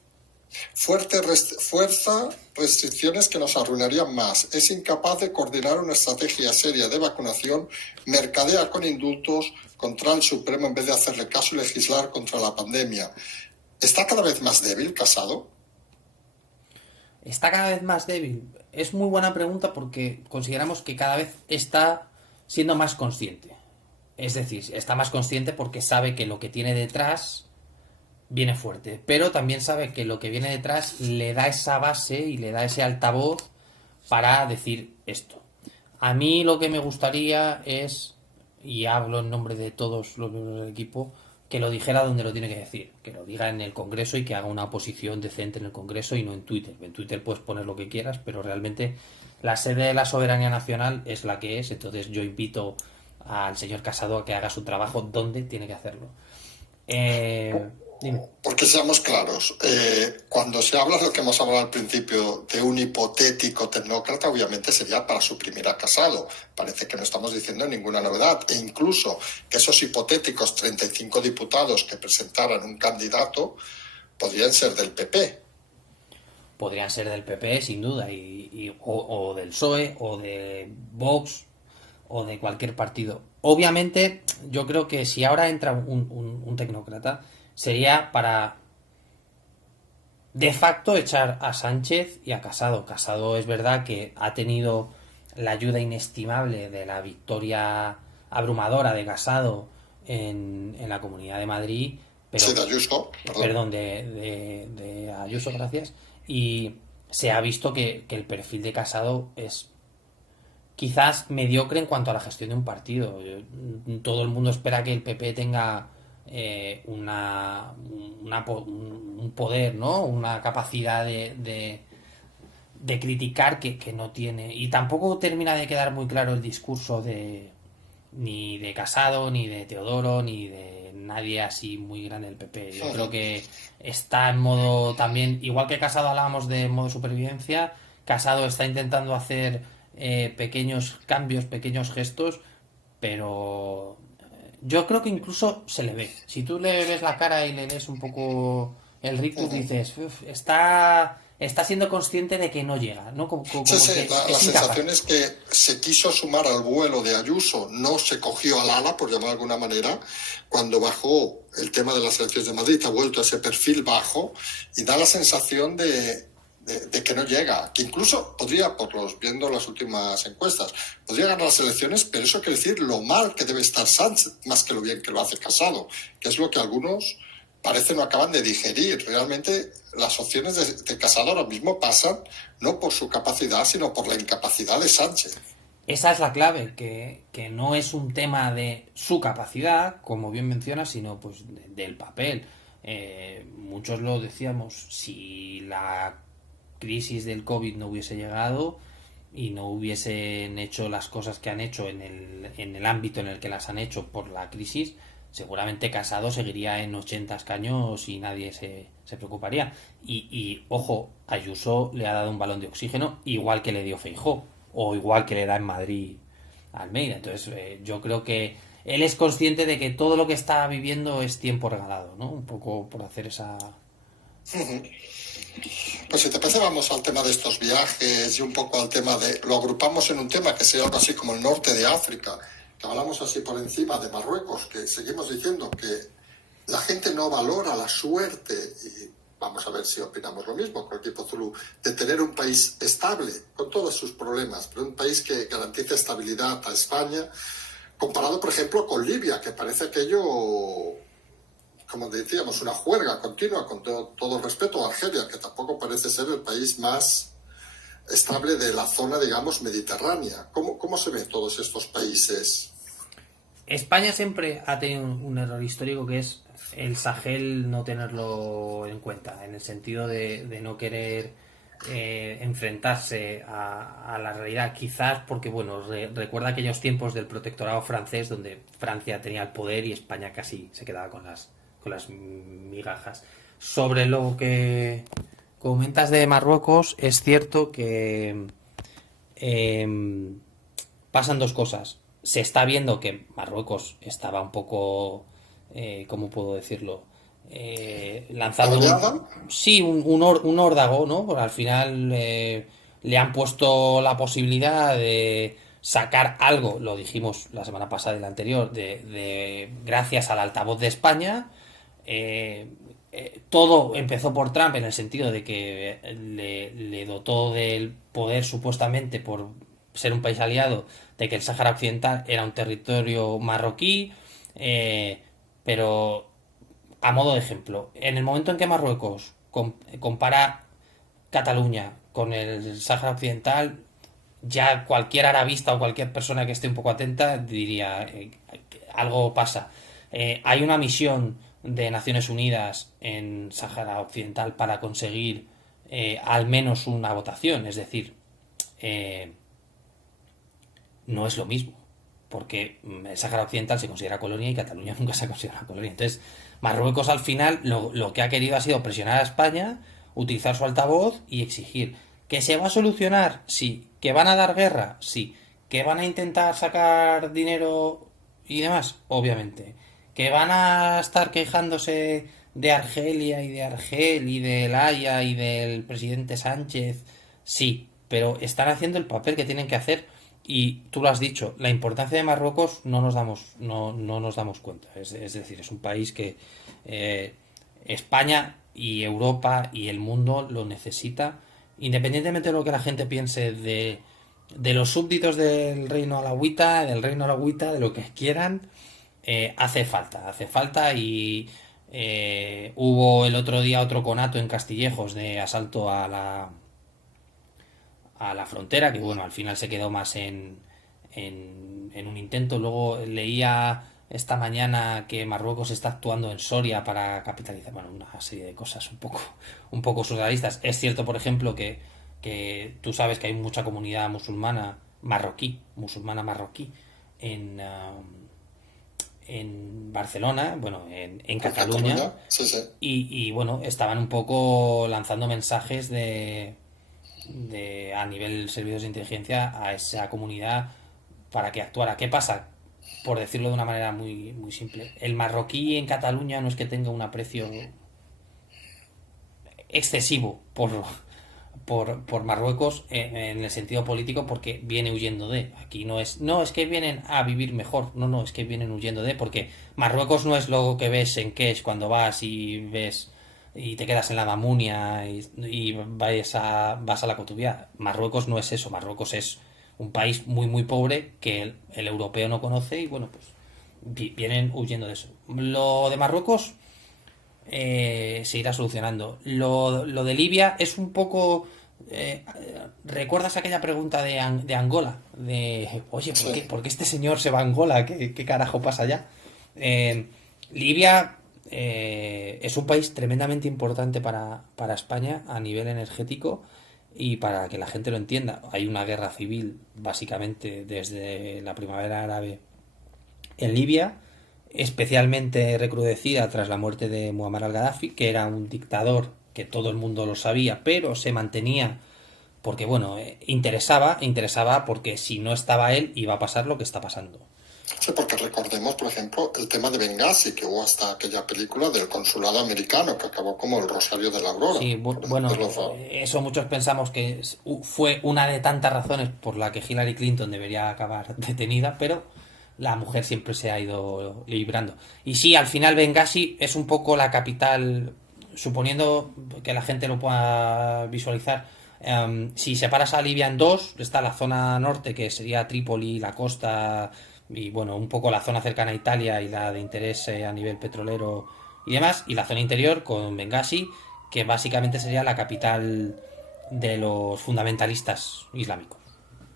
Fuerza restricciones que nos arruinarían más. Es incapaz de coordinar una estrategia seria de vacunación, mercadea con indultos contra el Supremo en vez de hacerle caso y legislar contra la pandemia. ¿Está cada vez más débil, Casado? ¿Está cada vez más débil? Es muy buena pregunta porque consideramos que cada vez está siendo más consciente. Es decir, está más consciente porque sabe que lo que tiene detrás viene fuerte, pero también sabe que lo que viene detrás le da esa base y le da ese altavoz para decir esto. A mí lo que me gustaría es, y hablo en nombre de todos los miembros del equipo, que lo dijera donde lo tiene que decir, que lo diga en el Congreso y que haga una oposición decente en el Congreso y no en Twitter. En Twitter puedes poner lo que quieras, pero realmente la sede de la soberanía nacional es la que es, entonces yo invito al señor Casado a que haga su trabajo donde tiene que hacerlo. Dime. Porque seamos claros, cuando se habla de lo que hemos hablado al principio de un hipotético tecnócrata, obviamente sería para suprimir a Casado. Parece que no estamos diciendo ninguna novedad. E incluso que esos hipotéticos 35 diputados que presentaran un candidato podrían ser del PP. Podrían ser del PP, sin duda, o del PSOE, o de Vox, o de cualquier partido. Obviamente, yo creo que si ahora entra un tecnócrata, sería para de facto echar a Sánchez y a Casado. Casado es verdad que ha tenido la ayuda inestimable de la victoria abrumadora de Casado en la Comunidad de Madrid, Sí, pero de Ayuso, perdón. perdón, de Ayuso, gracias, y se ha visto que el perfil de Casado es quizás mediocre en cuanto a la gestión de un partido. Todo el mundo espera que el PP tenga un poder, ¿no? Una capacidad de criticar que no tiene. Y tampoco termina de quedar muy claro el discurso de ni de Casado, ni de Teodoro, ni de nadie así muy grande del PP. Yo creo que está en modo también, igual que Casado hablábamos de modo supervivencia, Casado está intentando hacer pequeños cambios, pequeños gestos, pero yo creo que incluso se le ve. Si tú le ves la cara y le ves un poco el rictus, dices, "Uf, está siendo consciente de que no llega, ¿no? Sí, Como sí, que la es incapaz. sensación es que se quiso sumar al vuelo de Ayuso, no se cogió al ala, por llamar de alguna manera, cuando bajó el tema de las elecciones de Madrid, ha vuelto a ese perfil bajo y da la sensación de que no llega, que incluso podría, viendo las últimas encuestas, podría ganar las elecciones, pero eso quiere decir lo mal que debe estar Sánchez, más que lo bien que lo hace Casado, que es lo que algunos parece no acaban de digerir. Realmente las opciones de Casado ahora mismo pasan no por su capacidad, sino por la incapacidad de Sánchez. Esa es la clave, que no es un tema de su capacidad, como bien menciona, sino pues del papel. Muchos lo decíamos, si la crisis del COVID no hubiese llegado y no hubiesen hecho las cosas que han hecho en el ámbito en el que las han hecho por la crisis, seguramente Casado seguiría en 80 escaños y nadie se preocuparía. Ojo, Ayuso le ha dado un balón de oxígeno igual que le dio Feijóo o igual que le da en Madrid a Almeida. Entonces yo creo que él es consciente de que todo lo que está viviendo es tiempo regalado, ¿no? Un poco por hacer esa... Pues si te parece vamos al tema de estos viajes y un poco al tema lo agrupamos en un tema que sea algo así como el norte de África, que hablamos así por encima de Marruecos, que seguimos diciendo que la gente no valora la suerte, y vamos a ver si opinamos lo mismo con el equipo Zulu, de tener un país estable, con todos sus problemas, pero un país que garantice estabilidad a España, comparado, por ejemplo, con Libia, que parece aquello, como decíamos, una juerga continua, con todo respeto a Argelia, que tampoco parece ser el país más estable de la zona, digamos, mediterránea. ¿Cómo se ven todos estos países? España siempre ha tenido un error histórico que es el Sahel no tenerlo en cuenta, en el sentido de no querer enfrentarse a la realidad, quizás porque, bueno, recuerda aquellos tiempos del protectorado francés donde Francia tenía el poder y España casi se quedaba con las migajas. Sobre lo que comentas de Marruecos, es cierto que pasan dos cosas. Se está viendo que Marruecos estaba un poco, ¿cómo puedo decirlo? Lanzando sí, un órdago, ¿no? Porque al final le han puesto la posibilidad de sacar algo, lo dijimos la semana pasada y la anterior, gracias al altavoz de España. Todo empezó por Trump en el sentido de que le dotó del poder supuestamente por ser un país aliado de que el Sáhara Occidental era un territorio marroquí, pero a modo de ejemplo, en el momento en que Marruecos compara Cataluña con el Sáhara Occidental, ya cualquier arabista o cualquier persona que esté un poco atenta diría algo pasa. Hay una misión de Naciones Unidas en Sáhara Occidental para conseguir al menos una votación, es decir, no es lo mismo, porque el Sáhara Occidental se considera colonia y Cataluña nunca se ha considerado colonia. Entonces, Marruecos al final lo que ha querido ha sido presionar a España, utilizar su altavoz y exigir. ¿Que se va a solucionar? Sí. ¿Que van a dar guerra? Sí. ¿Que van a intentar sacar dinero y demás? Obviamente. ¿Que van a estar quejándose de Argelia y de Argel y del Haya y del presidente Sánchez? Sí. Pero están haciendo el papel que tienen que hacer y tú lo has dicho, la importancia de Marruecos no nos damos cuenta. Es decir, es un país que España y Europa y el mundo lo necesita, independientemente de lo que la gente piense de los súbditos del reino alauita, de lo que quieran, hace falta y Hubo el otro día otro conato en Castillejos de asalto a la frontera, que bueno, al final se quedó más en un intento. Luego leía esta mañana que Marruecos está actuando en Soria para capitalizar, bueno, una serie de cosas un poco surrealistas. Es cierto, por ejemplo, que tú sabes que hay mucha comunidad musulmana musulmana marroquí en, en Barcelona, bueno, en Cataluña, Cataluña, sí, sí. y bueno, estaban un poco lanzando mensajes a nivel servicios de inteligencia a esa comunidad para que actuara. ¿Qué pasa? Por decirlo de una manera muy, muy simple, el marroquí en Cataluña no es que tenga un aprecio excesivo por Marruecos en el sentido político, porque viene huyendo de. Aquí no es que vienen a vivir mejor, no, es que vienen huyendo de, porque Marruecos no es lo que ves en Kesh cuando vas y ves y te quedas en la Mamunia y vas a la Cotubía. Marruecos no es eso, Marruecos es un país muy muy pobre que el europeo no conoce y bueno, pues vienen huyendo de eso. Lo de Marruecos se irá solucionando. Lo de Libia es un poco... ¿Recuerdas aquella pregunta de Angola? De, oye, Sí. ¿por qué este señor se va a Angola? ¿Qué carajo pasa allá? Libia es un país tremendamente importante para España a nivel energético y para que la gente lo entienda. Hay una guerra civil básicamente desde la primavera árabe en Libia, especialmente recrudecida tras la muerte de Muammar al-Gaddafi, que era un dictador que todo el mundo lo sabía, pero se mantenía porque, bueno, interesaba porque si no estaba él iba a pasar lo que está pasando. Sí, porque recordemos, por ejemplo, el tema de Benghazi, que hubo hasta aquella película del consulado americano que acabó como el Rosario de la Aurora, Sí, por bueno, decirlo. eso muchos pensamos que fue una de tantas razones por la que Hillary Clinton debería acabar detenida, pero la mujer siempre se ha ido librando. Y sí, al final Benghazi es un poco la capital, suponiendo que la gente lo pueda visualizar. Si separas a Libia en dos, está la zona norte, que sería Trípoli, la costa, y bueno, un poco la zona cercana a Italia y la de interés a nivel petrolero y demás, y la zona interior con Benghazi, que básicamente sería la capital de los fundamentalistas islámicos,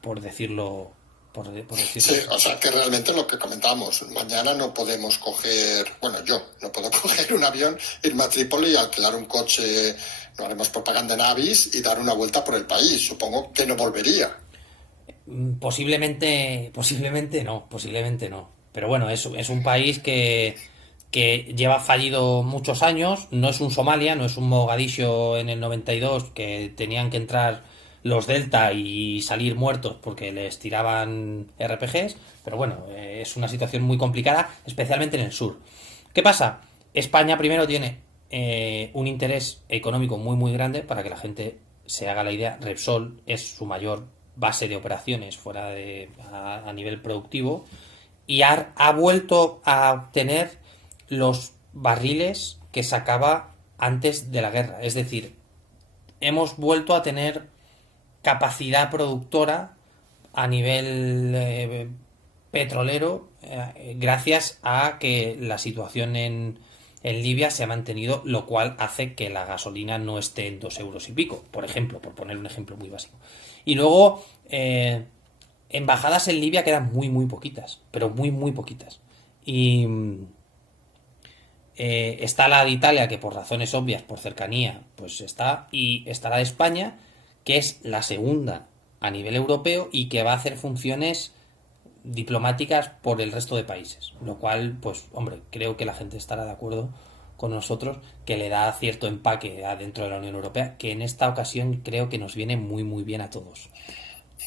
por decirlo, por decirlo Sí, así. o sea que realmente lo que comentamos, mañana no podemos coger, bueno, yo no puedo coger un avión, irme a Trípoli y alquilar un coche, no haremos propaganda en Avis y dar una vuelta por el país. Supongo que no volvería. Posiblemente no. Pero bueno, es un país que lleva fallido muchos años. No es un Somalia, no es un Mogadiscio en el 92 que tenían que entrar los Delta y salir muertos porque les tiraban RPGs. Pero bueno, es una situación muy complicada, especialmente en el sur. ¿Qué pasa? España primero tiene un interés económico muy muy grande para que la gente se haga la idea. Repsol es su mayor base de operaciones a nivel productivo y ha vuelto a obtener los barriles que sacaba antes de la guerra. Es decir, hemos vuelto a tener capacidad productora a nivel petrolero gracias a que la situación en Libia se ha mantenido, lo cual hace que la gasolina no esté en 2 euros y pico, por ejemplo, por poner un ejemplo muy básico. Y luego, embajadas en Libia quedan muy, muy poquitas, pero muy, muy poquitas. Y está la de Italia, que por razones obvias, por cercanía, pues está, y está la de España, que es la segunda a nivel europeo y que va a hacer funciones diplomáticas por el resto de países. Lo cual, pues, hombre, creo que la gente estará de acuerdo con nosotros, que le da cierto empaque dentro de la Unión Europea, que en esta ocasión creo que nos viene muy, muy bien a todos.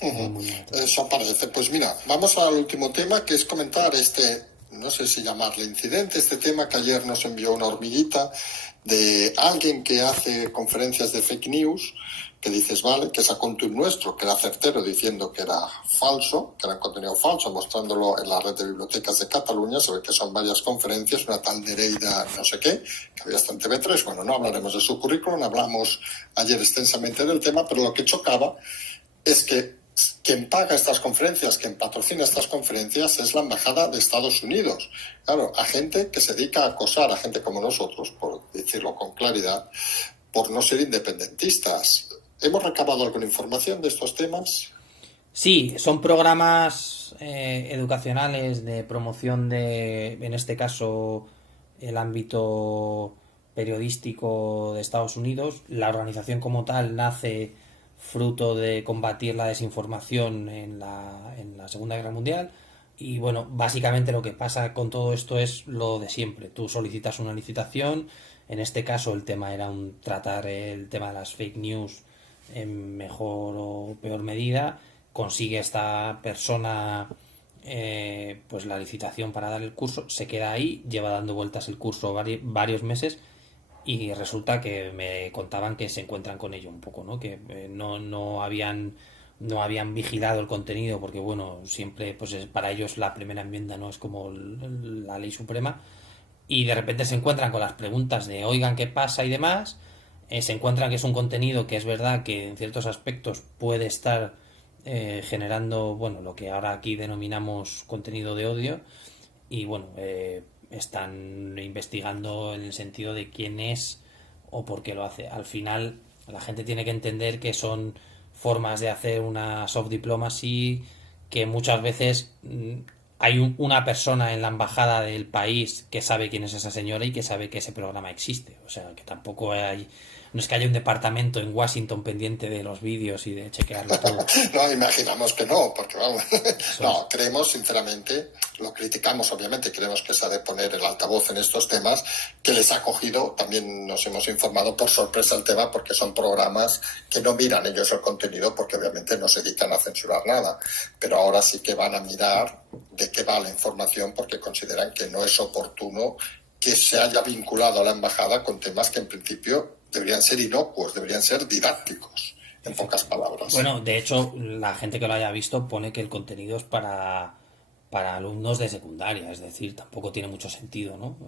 Muy, muy bien a todos. Eso parece. Pues mira, vamos al último tema, que es comentar este, no sé si llamarle incidente, este tema que ayer nos envió una hormiguita de alguien que hace conferencias de fake news, que dices, vale, que sacó un tuit nuestro, que era certero, diciendo que era falso, que era un contenido falso, mostrándolo en la red de bibliotecas de Cataluña. Se ve que son varias conferencias, una tal Nereida no sé qué, que había está en TV3. Bueno, no hablaremos de su currículum, hablamos ayer extensamente del tema, pero lo que chocaba es que quien paga estas conferencias, quien patrocina estas conferencias es la Embajada de Estados Unidos. Claro, a gente que se dedica a acosar a gente como nosotros, por decirlo con claridad, por no ser independentistas. ¿Hemos recabado alguna información de estos temas? Sí, son programas educacionales de promoción de, en este caso, el ámbito periodístico de Estados Unidos. La organización como tal nace fruto de combatir la desinformación en la Segunda Guerra Mundial. Y bueno, básicamente lo que pasa con todo esto es lo de siempre. Tú solicitas una licitación, en este caso el tema era tratar el tema de las fake news en mejor o peor medida. Consigue esta persona pues la licitación para dar el curso, se queda ahí, lleva dando vueltas el curso varios meses y resulta que me contaban que se encuentran con ello un poco, ¿no? Que no habían vigilado el contenido porque bueno, siempre pues para ellos la primera enmienda no es como la ley suprema y de repente se encuentran con las preguntas de oigan qué pasa y demás, se encuentran que es un contenido que es verdad que en ciertos aspectos puede estar generando bueno lo que ahora aquí denominamos contenido de odio y bueno están investigando en el sentido de quién es o por qué lo hace. Al final la gente tiene que entender que son formas de hacer una soft diplomacy que muchas veces hay una persona en la embajada del país que sabe quién es esa señora y que sabe que ese programa existe. O sea, que tampoco hay... No es que haya un departamento en Washington pendiente de los vídeos y de chequearlo todo. No, imaginamos que no, porque vamos, Eso no, es. creemos sinceramente, lo criticamos obviamente, creemos que se ha de poner el altavoz en estos temas, que les ha cogido, también nos hemos informado por sorpresa el tema, porque son programas que no miran ellos el contenido, porque obviamente no se dedican a censurar nada, pero ahora sí que van a mirar de qué va la información, porque consideran que no es oportuno que se haya vinculado a la embajada con temas que en principio deberían ser inocuos, deberían ser didácticos, en pocas palabras. Bueno, de hecho, la gente que lo haya visto pone que el contenido es para alumnos de secundaria, es decir, tampoco tiene mucho sentido, ¿no?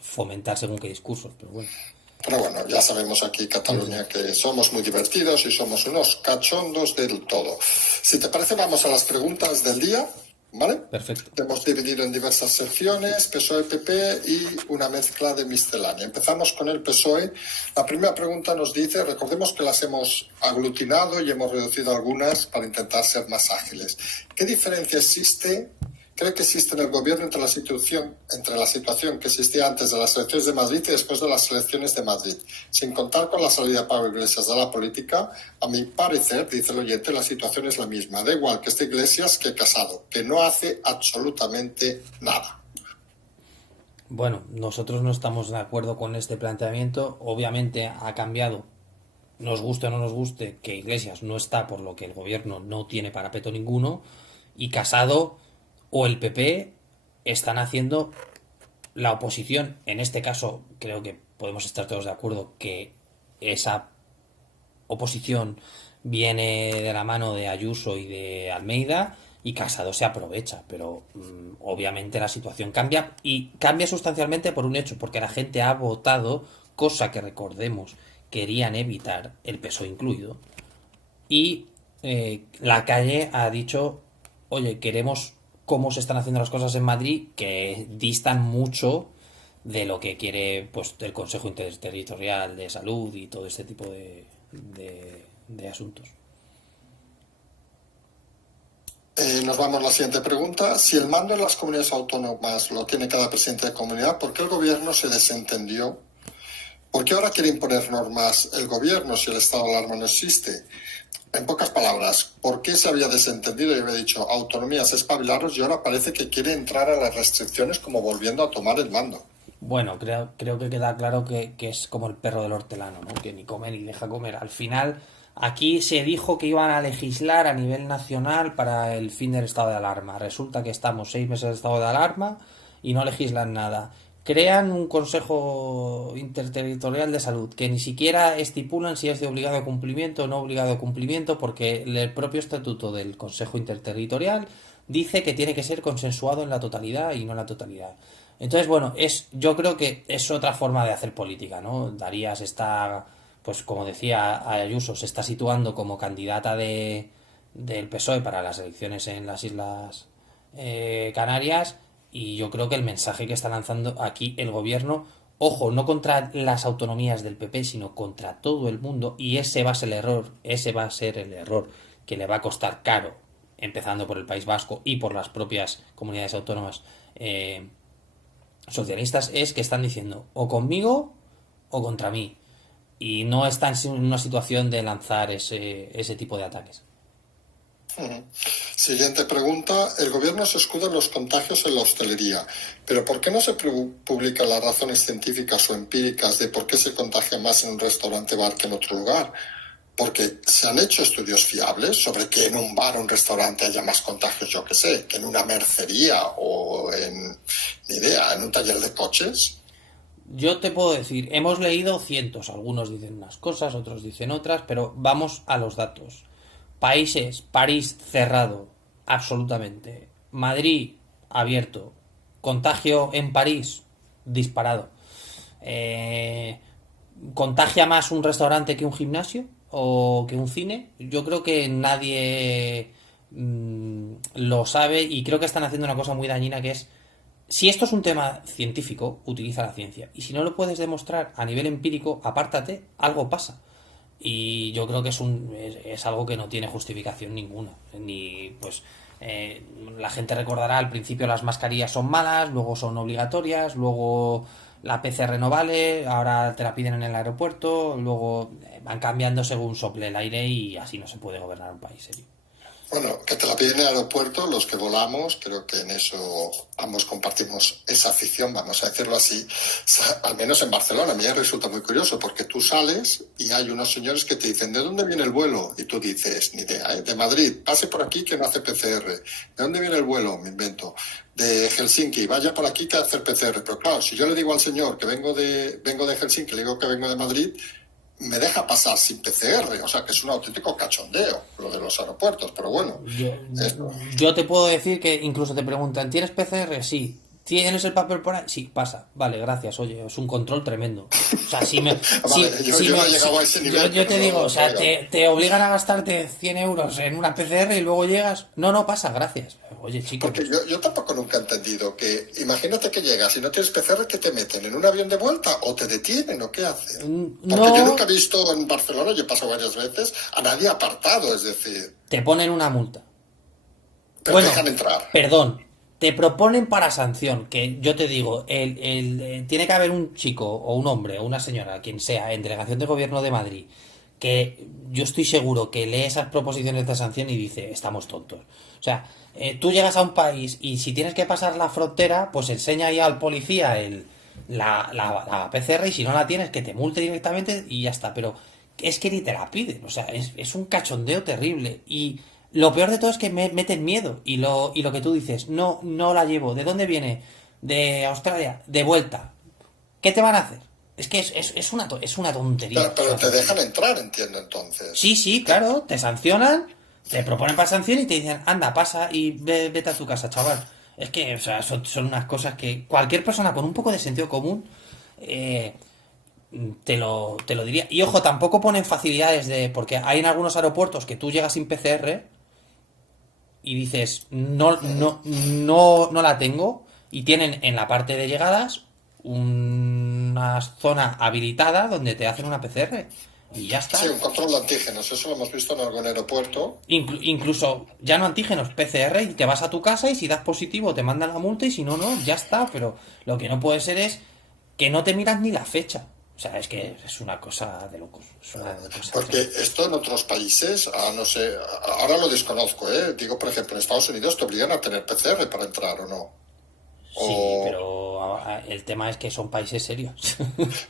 Fomentar según qué discursos, pero bueno. Pero bueno, ya sabemos aquí en Cataluña que somos muy divertidos y somos unos cachondos del todo. Si te parece, vamos a las preguntas del día, ¿vale? Perfecto. Hemos dividido en diversas secciones, PSOE, PP y una mezcla de miscelánea. Empezamos con el PSOE. La primera pregunta nos dice, recordemos que las hemos aglutinado y hemos reducido algunas para intentar ser más ágiles. ¿Qué diferencia cree que existe en el gobierno entre la situación que existía antes de las elecciones de Madrid y después de las elecciones de Madrid? Sin contar con la salida de Pablo Iglesias de la política, a mi parecer, dice el oyente, la situación es la misma. Da igual que esté Iglesias que Casado, que no hace absolutamente nada. Bueno, nosotros no estamos de acuerdo con este planteamiento. Obviamente ha cambiado, nos guste o no nos guste, que Iglesias no está, por lo que el gobierno no tiene parapeto ninguno, y Casado o el PP están haciendo la oposición. En este caso, creo que podemos estar todos de acuerdo que esa oposición viene de la mano de Ayuso y de Almeida y Casado se aprovecha, pero obviamente la situación cambia y cambia sustancialmente por un hecho, porque la gente ha votado, cosa que recordemos querían evitar, el PSOE incluido, y la calle ha dicho, oye, queremos cómo se están haciendo las cosas en Madrid, que distan mucho de lo que quiere pues el Consejo Interterritorial de Salud y todo este tipo de asuntos. Nos vamos a la siguiente pregunta. Si el mando en las comunidades autónomas lo tiene cada presidente de comunidad, ¿por qué el gobierno se desentendió? ¿Por qué ahora quiere imponer normas el gobierno si el estado de alarma no existe? En pocas palabras, ¿por qué se había desentendido y había dicho autonomías espabilaros y ahora parece que quiere entrar a las restricciones como volviendo a tomar el mando? Bueno, creo que queda claro que es como el perro del hortelano, ¿no? Que ni come ni deja comer. Al final, aquí se dijo que iban a legislar a nivel nacional para el fin del estado de alarma. Resulta que estamos 6 meses de estado de alarma y no legislan nada. Crean un Consejo Interterritorial de Salud que ni siquiera estipulan si es de obligado cumplimiento o no obligado cumplimiento, porque el propio estatuto del Consejo Interterritorial dice que tiene que ser consensuado en la totalidad y no en la totalidad. Entonces, bueno, yo creo que es otra forma de hacer política, ¿no? Darías está, pues como decía Ayuso, se está situando como candidata del PSOE para las elecciones en las Islas Canarias, y yo creo que el mensaje que está lanzando aquí el gobierno, ojo, no contra las autonomías del PP, sino contra todo el mundo, y ese va a ser el error que le va a costar caro, empezando por el País Vasco y por las propias comunidades autónomas socialistas, es que están diciendo o conmigo o contra mí, y no están en una situación de lanzar ese tipo de ataques. Siguiente pregunta. El gobierno se escuda en los contagios en la hostelería, pero ¿por qué no se publican las razones científicas o empíricas de por qué se contagia más en un restaurante bar que en otro lugar? Porque se han hecho estudios fiables sobre que en un bar o un restaurante haya más contagios, yo que sé, que en una mercería o en un taller de coches. Yo te puedo decir, hemos leído cientos, algunos dicen unas cosas, otros dicen otras, pero vamos a los datos. Países, París cerrado, absolutamente. Madrid abierto. Contagio en París disparado. ¿Contagia más un restaurante que un gimnasio o que un cine? Yo creo que nadie lo sabe, y creo que están haciendo una cosa muy dañina, que es, si esto es un tema científico, utiliza la ciencia, y si no lo puedes demostrar a nivel empírico, apártate, algo pasa. Y yo creo que es algo que no tiene justificación ninguna. Ni pues la gente recordará, al principio las mascarillas son malas, luego son obligatorias, luego la PCR no vale, ahora te la piden en el aeropuerto, luego van cambiando según sople el aire, y así no se puede gobernar un país serio. Bueno, que te la piden en el aeropuerto, los que volamos, creo que en eso ambos compartimos esa afición, vamos a decirlo así, al menos en Barcelona. A mí me resulta muy curioso porque tú sales y hay unos señores que te dicen, ¿de dónde viene el vuelo? Y tú dices, ni idea, de Madrid, pase por aquí que no hace PCR. ¿De dónde viene el vuelo? Me invento. De Helsinki, vaya por aquí que hace PCR. Pero claro, si yo le digo al señor que vengo de Helsinki, le digo que vengo de Madrid, me deja pasar sin PCR, o sea que es un auténtico cachondeo lo de los aeropuertos, pero bueno. Yo te puedo decir que incluso te preguntan, ¿tienes PCR? Sí. ¿Tienes el papel por ahí? Sí, pasa. Vale, gracias. Oye, es un control tremendo. O sea, si me... Vale, yo no he llegado a ese nivel. Yo te digo, o sea, te obligan a gastarte 100 euros en una PCR y luego llegas... No pasa, gracias. Oye, chicos... Porque yo tampoco nunca he entendido que... Imagínate que llegas y no tienes PCR, ¿que te meten en un avión de vuelta o te detienen o qué hacen? Porque yo nunca he visto en Barcelona, yo he pasado varias veces, a nadie apartado, es decir... Te ponen una multa. Pero bueno, dejan entrar. Perdón. Te proponen para sanción, que yo te digo, tiene que haber un chico o un hombre o una señora, quien sea, en delegación de gobierno de Madrid, que yo estoy seguro que lee esas proposiciones de sanción y dice, estamos tontos. O sea, tú llegas a un país y si tienes que pasar la frontera, pues enseña ahí al policía la PCR, y si no la tienes, que te multe directamente y ya está. Pero es que ni te la piden, o sea, es un cachondeo terrible. Y lo peor de todo es que me meten miedo. Y lo que tú dices, no la llevo. ¿De dónde viene? De Australia. De vuelta. ¿Qué te van a hacer? Es que es una tontería. Pero te dejan entrar, entiendo, entonces. Sí, claro. Te sancionan, te proponen para sanción y te dicen, anda, pasa y vete a tu casa, chaval. Es que, o sea, son unas cosas que cualquier persona con un poco de sentido común te lo diría. Y ojo, tampoco ponen facilidades porque hay en algunos aeropuertos que tú llegas sin PCR y dices, no la tengo, y tienen en la parte de llegadas una zona habilitada donde te hacen una PCR y ya está. Sí, un control de antígenos, eso lo hemos visto en algún aeropuerto. Incluso ya no antígenos, PCR, y te vas a tu casa y si das positivo te mandan la multa, y si no, ya está. Pero lo que no puede ser es que no te miras ni la fecha. O sea, es que es una cosa de locos. Porque esto en otros países, no sé, ahora lo desconozco, digo, por ejemplo, en Estados Unidos te obligan a tener PCR para entrar, ¿o no? Sí, pero el tema es que son países serios.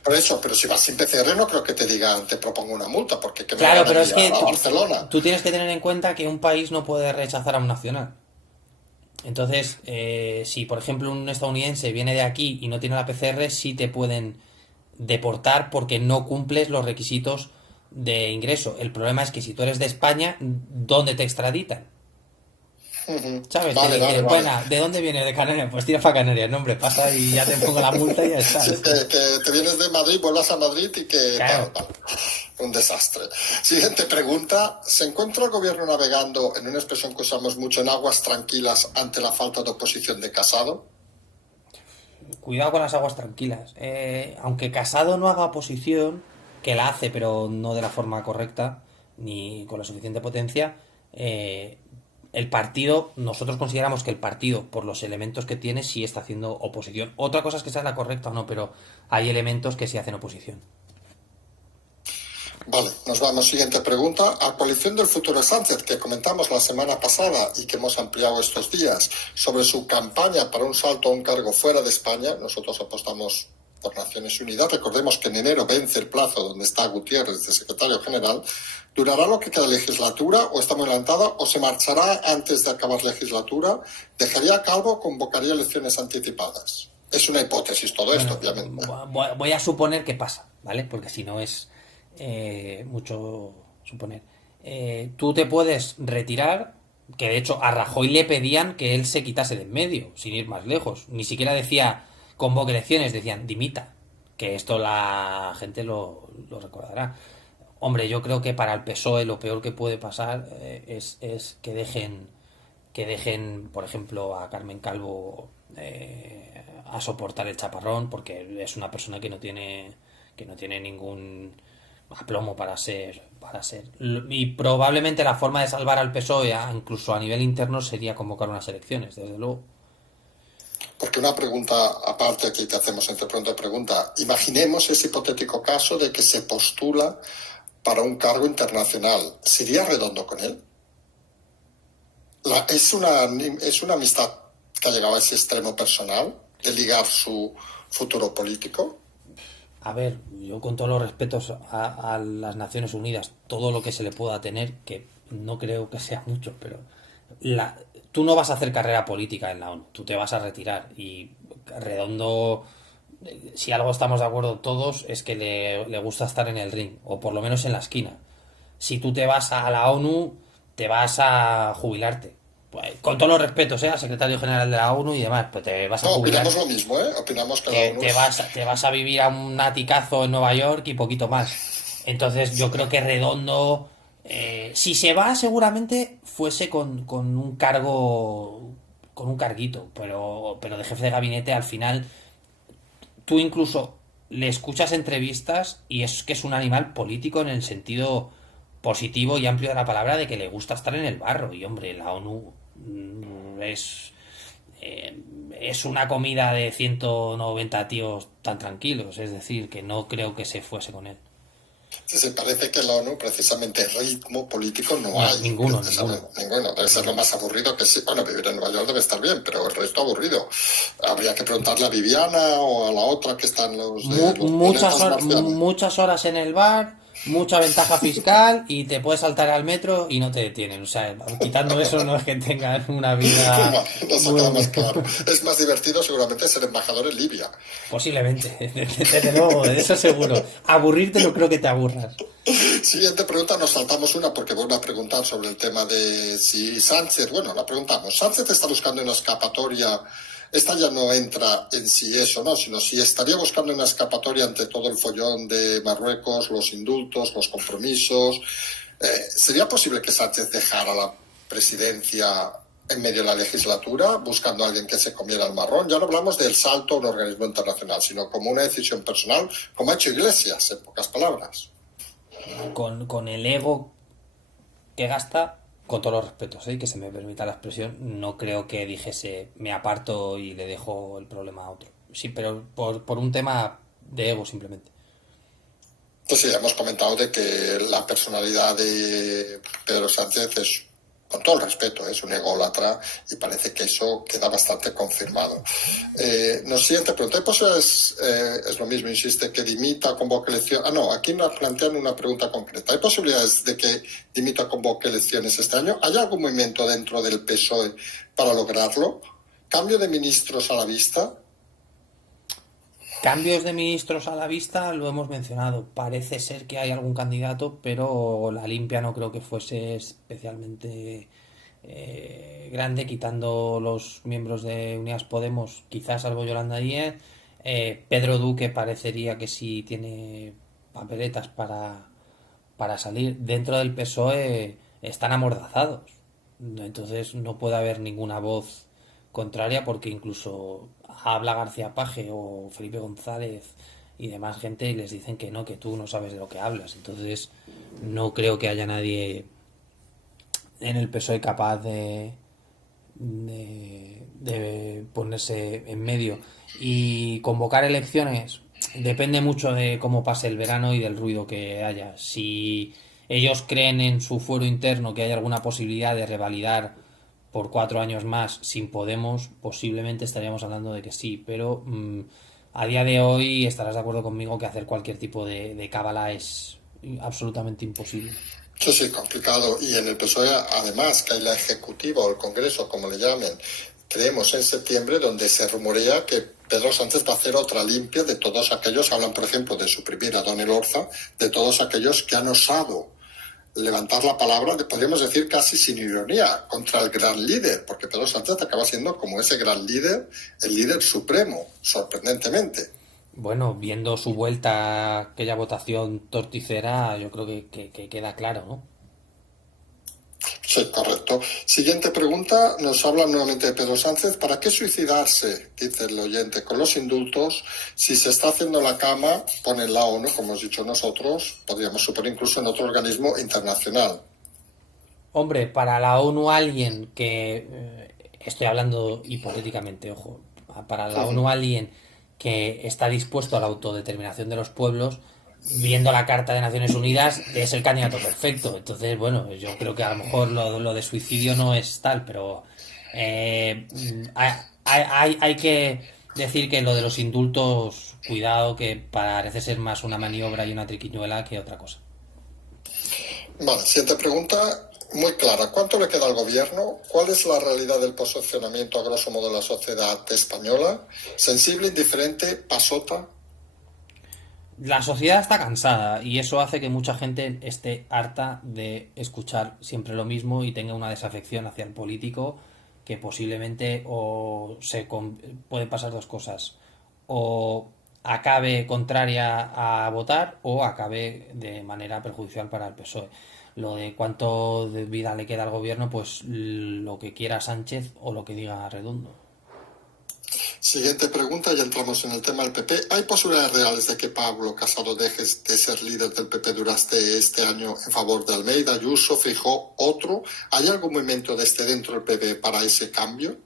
Por eso, pero si vas sin PCR no creo que te digan, te propongo una multa, porque que me claro, pero es que Barcelona. Tú tienes que tener en cuenta que un país no puede rechazar a un nacional. Entonces, si por ejemplo un estadounidense viene de aquí y no tiene la PCR, sí te pueden deportar porque no cumples los requisitos de ingreso. El problema es que si tú eres de España, ¿dónde te extraditan? ¿Sabes? Vale. ¿De dónde vienes? De Canarias. Pues tira para Canarias, no, hombre, pasa y ya te pongo la multa y ya está. Sí, que te vienes de Madrid, vuelvas a Madrid y que... Claro. Un desastre. Siguiente pregunta. ¿Se encuentra el gobierno navegando, en una expresión que usamos mucho, en aguas tranquilas ante la falta de oposición de Casado? Cuidado con las aguas tranquilas. Aunque Casado no haga oposición, que la hace, pero no de la forma correcta, ni con la suficiente potencia, el partido, nosotros consideramos que el partido, por los elementos que tiene, sí está haciendo oposición. Otra cosa es que sea la correcta o no, pero hay elementos que sí hacen oposición. Vale, nos vamos. Siguiente pregunta. A coalición del futuro Sánchez, que comentamos la semana pasada y que hemos ampliado estos días, sobre su campaña para un salto a un cargo fuera de España, nosotros apostamos por Naciones Unidas. Recordemos que en enero vence el plazo donde está Gutiérrez de secretario general. ¿Durará lo que queda de legislatura o está muy adelantada o se marchará antes de acabar legislatura? ¿Dejaría a Calvo o convocaría elecciones anticipadas? Es una hipótesis todo esto, obviamente. Voy a suponer que pasa, ¿vale? Porque si no es mucho suponer. Tú te puedes retirar, que de hecho a Rajoy le pedían que él se quitase de en medio, sin ir más lejos. Ni siquiera decía convoque elecciones, decían dimita. Que esto la gente lo recordará. Hombre, yo creo que para el PSOE lo peor que puede pasar es que dejen, por ejemplo, a Carmen Calvo a soportar el chaparrón, porque es una persona que no tiene ningún aplomo para ser. Y probablemente la forma de salvar al PSOE, incluso a nivel interno, sería convocar unas elecciones, desde luego. Porque una pregunta aparte aquí te hacemos entre pronto y pregunta. Imaginemos ese hipotético caso de que se postula para un cargo internacional. ¿Sería redondo con él? Es una amistad que ha llegado a ese extremo personal de ligar su futuro político. A ver, yo con todos los respetos a las Naciones Unidas, todo lo que se le pueda tener, que no creo que sea mucho, pero tú no vas a hacer carrera política en la ONU, tú te vas a retirar y Redondo, si algo estamos de acuerdo todos, es que le gusta estar en el ring, o por lo menos en la esquina. Si tú te vas a la ONU, te vas a jubilarte. Pues, con todos los respetos, al secretario general de la ONU y demás, pues te vas a jubilar. Opinamos lo mismo, opinamos que la ONU te vas a vivir a un aticazo en Nueva York y poquito más. Entonces yo creo que Redondo, si se va, seguramente fuese con un cargo, con un carguito, pero de jefe de gabinete. Al final tú incluso le escuchas entrevistas y es que es un animal político en el sentido positivo y amplio de la palabra, de que le gusta estar en el barro. Y hombre, la ONU es una comida de 190 tíos tan tranquilos, es decir, que no creo que se fuese con él. Sí, se parece que la ONU, precisamente, ritmo político no hay. Ninguno. Debe ser lo más aburrido que sí. Bueno, vivir en Nueva York debe estar bien, pero el resto aburrido. Habría que preguntarle a Viviana o a la otra que están los muchas horas en el bar, mucha ventaja fiscal y te puedes saltar al metro y no te detienen. O sea, quitando eso, no es que tengan una vida... No queda más claro. Es más divertido seguramente ser embajador en Libia. Posiblemente, desde luego, de eso seguro. Aburrirte no creo que te aburras. Siguiente pregunta, nos saltamos una porque vuelvo a preguntar sobre el tema de si Sánchez, bueno, la preguntamos, ¿Sánchez está buscando una escapatoria? Esta ya no entra en si eso, no, sino si estaría buscando una escapatoria ante todo el follón de Marruecos, los indultos, los compromisos. ¿Sería posible que Sánchez dejara la presidencia en medio de la legislatura buscando a alguien que se comiera el marrón? Ya no hablamos del salto a un organismo internacional, sino como una decisión personal, como ha hecho Iglesias, en pocas palabras. Con el ego que gasta, con todos los respetos, que se me permita la expresión, no creo que dijese me aparto y le dejo el problema a otro. Sí, pero por un tema de ego simplemente. Entonces ya hemos comentado de que la personalidad de Pedro Sánchez es, con todo el respeto, es un ególatra y parece que eso queda bastante confirmado. Nos siguiente pregunta. ¿Hay posibilidades, es lo mismo, insiste, que dimita, convoque elecciones? No, aquí nos plantean una pregunta concreta. ¿Hay posibilidades de que dimita, convoque elecciones este año? ¿Hay algún movimiento dentro del PSOE para lograrlo? ¿Cambio de ministros a la vista? Cambios de ministros a la vista, lo hemos mencionado. Parece ser que hay algún candidato, pero la limpia no creo que fuese especialmente grande, quitando los miembros de Unidas Podemos, quizás salvo Yolanda Díez. Pedro Duque parecería que sí tiene papeletas para salir. Dentro del PSOE están amordazados. Entonces no puede haber ninguna voz contraria porque incluso habla García Paje o Felipe González y demás gente y les dicen que no, que tú no sabes de lo que hablas. Entonces no creo que haya nadie en el PSOE capaz de ponerse en medio. Y convocar elecciones depende mucho de cómo pase el verano y del ruido que haya. Si ellos creen en su fuero interno que hay alguna posibilidad de revalidar por 4 años más sin Podemos, posiblemente estaríamos hablando de que sí, pero a día de hoy estarás de acuerdo conmigo que hacer cualquier tipo de cábala es absolutamente imposible. Eso sí, complicado. Y en el PSOE, además, que hay la Ejecutiva o el Congreso, como le llamen, creemos en septiembre, donde se rumorea que Pedro Sánchez va a hacer otra limpia de todos aquellos, hablan por ejemplo de suprimir a Don Elorza, de todos aquellos que han osado levantar la palabra, podríamos decir casi sin ironía, contra el gran líder, porque Pedro Sánchez acaba siendo como ese gran líder, el líder supremo, sorprendentemente. Bueno, viendo su vuelta, aquella votación torticera, yo creo que queda claro, ¿no? Sí, correcto. Siguiente pregunta, nos habla nuevamente de Pedro Sánchez. ¿Para qué suicidarse, dice el oyente, con los indultos? Si se está haciendo la cama, pone la ONU, como hemos dicho nosotros, podríamos suponer incluso en otro organismo internacional. Hombre, para la ONU alguien que... estoy hablando hipotéticamente, ojo. Para la ONU alguien que está dispuesto a la autodeterminación de los pueblos, viendo la Carta de Naciones Unidas, es el candidato perfecto. Entonces, bueno, yo creo que a lo mejor lo de suicidio no es tal, pero hay que decir que lo de los indultos, cuidado, que parece ser más una maniobra y una triquiñuela que otra cosa. Vale, siguiente pregunta, muy clara. ¿Cuánto le queda al gobierno? ¿Cuál es la realidad del posicionamiento a grosso modo de la sociedad española? ¿Sensible, indiferente, pasota? La sociedad está cansada y eso hace que mucha gente esté harta de escuchar siempre lo mismo y tenga una desafección hacia el político que posiblemente puede pasar dos cosas: o acabe contraria a votar o acabe de manera perjudicial para el PSOE. Lo de cuánto de vida le queda al gobierno, pues lo que quiera Sánchez o lo que diga Redondo. Siguiente pregunta, ya entramos en el tema del PP. ¿Hay posibilidades reales de que Pablo Casado deje de ser líder del PP durante este año en favor de Almeida, Ayuso, Feijóo, otro? ¿Hay algún movimiento desde dentro del PP para ese cambio?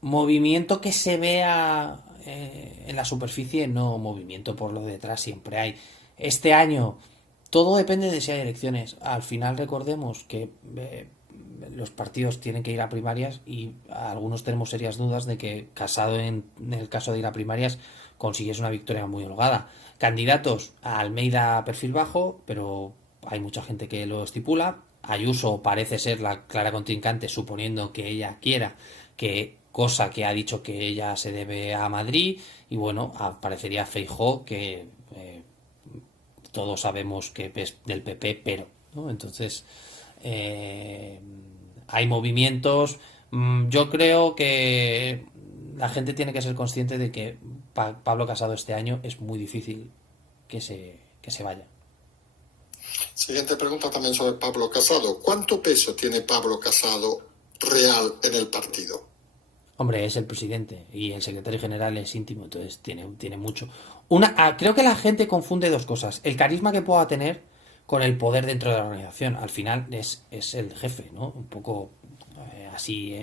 Movimiento que se vea en la superficie, no. Movimiento por lo de detrás siempre hay. Este año todo depende de si hay elecciones. Al final recordemos que los partidos tienen que ir a primarias y algunos tenemos serias dudas de que Casado, en el caso de ir a primarias, consiguiese una victoria muy holgada. Candidatos: a Almeida, perfil bajo, pero hay mucha gente que lo estipula. Ayuso parece ser la clara contrincante, suponiendo que ella quiera, cosa que ha dicho que ella se debe a Madrid. Y bueno, aparecería Feijóo, que todos sabemos que es del PP, pero ¿no? Entonces hay movimientos. Yo creo que la gente tiene que ser consciente de que Pablo Casado este año es muy difícil que se vaya. Siguiente pregunta también sobre Pablo Casado. ¿Cuánto peso tiene Pablo Casado real en el partido? Hombre, es el presidente y el secretario general es íntimo, entonces tiene mucho. Creo que la gente confunde dos cosas: el carisma que pueda tener con el poder dentro de la organización. Al final es el jefe, ¿no? Un poco así,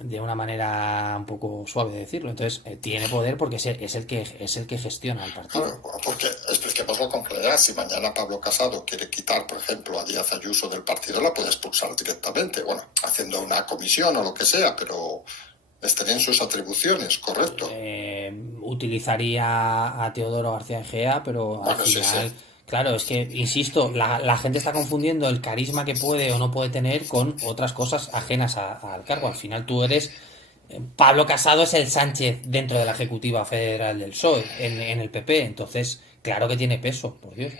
de una manera un poco suave de decirlo. Entonces tiene poder porque es el que gestiona el partido. Claro, porque expliquémoslo con claridad. Si mañana Pablo Casado quiere quitar, por ejemplo, a Díaz Ayuso del partido, la puede expulsar directamente, bueno, haciendo una comisión o lo que sea, pero estaría en sus atribuciones, ¿correcto? Utilizaría a Teodoro García Egea, pero al final... Sí. Claro, es que, insisto, la gente está confundiendo el carisma que puede o no puede tener con otras cosas ajenas al cargo. Al final tú eres... Pablo Casado es el Sánchez dentro de la Ejecutiva Federal del PSOE, en el PP. Entonces, claro que tiene peso, por Dios.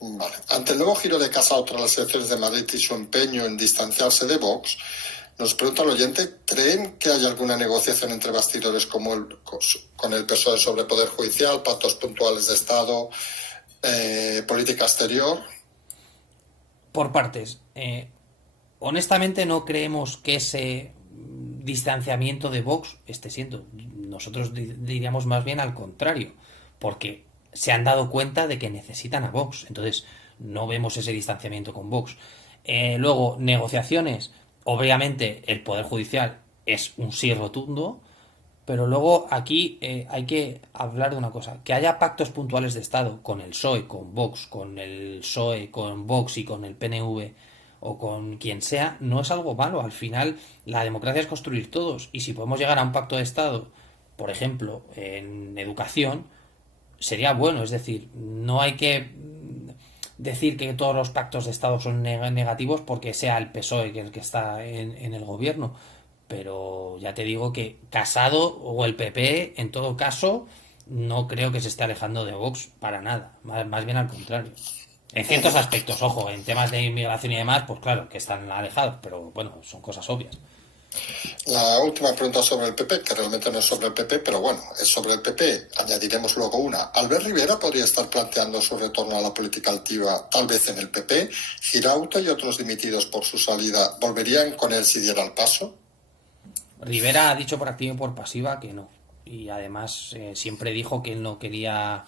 Vale. Ante el nuevo giro de Casado tras las elecciones de Madrid y su empeño en distanciarse de Vox, nos pregunta el oyente, ¿creen que hay alguna negociación entre bastidores con el PSOE sobre poder judicial, pactos puntuales de Estado? Política exterior. Por partes. Honestamente no creemos que ese distanciamiento de Vox esté siendo. Nosotros diríamos más bien al contrario, porque se han dado cuenta de que necesitan a Vox. Entonces no vemos ese distanciamiento con Vox. Luego, negociaciones. Obviamente el Poder Judicial es un sí rotundo, pero luego aquí hay que hablar de una cosa, que haya pactos puntuales de Estado con el PSOE, con Vox, con el PSOE, con Vox y con el PNV o con quien sea, no es algo malo. Al final la democracia es construir todos y si podemos llegar a un pacto de Estado, por ejemplo, en educación, sería bueno. Es decir, no hay que decir que todos los pactos de Estado son negativos porque sea el PSOE que el que está en el gobierno. Pero ya te digo que Casado o el PP, en todo caso, no creo que se esté alejando de Vox para nada. Más bien al contrario. En ciertos aspectos, ojo, en temas de inmigración y demás, pues claro, que están alejados, pero bueno, son cosas obvias. La última pregunta sobre el PP, que realmente no es sobre el PP, pero bueno, es sobre el PP. Añadiremos luego una. Albert Rivera podría estar planteando su retorno a la política activa, tal vez en el PP. Girauta y otros dimitidos por su salida, ¿volverían con él si diera el paso? Rivera ha dicho por activa y por pasiva que no. Y además siempre dijo que él no quería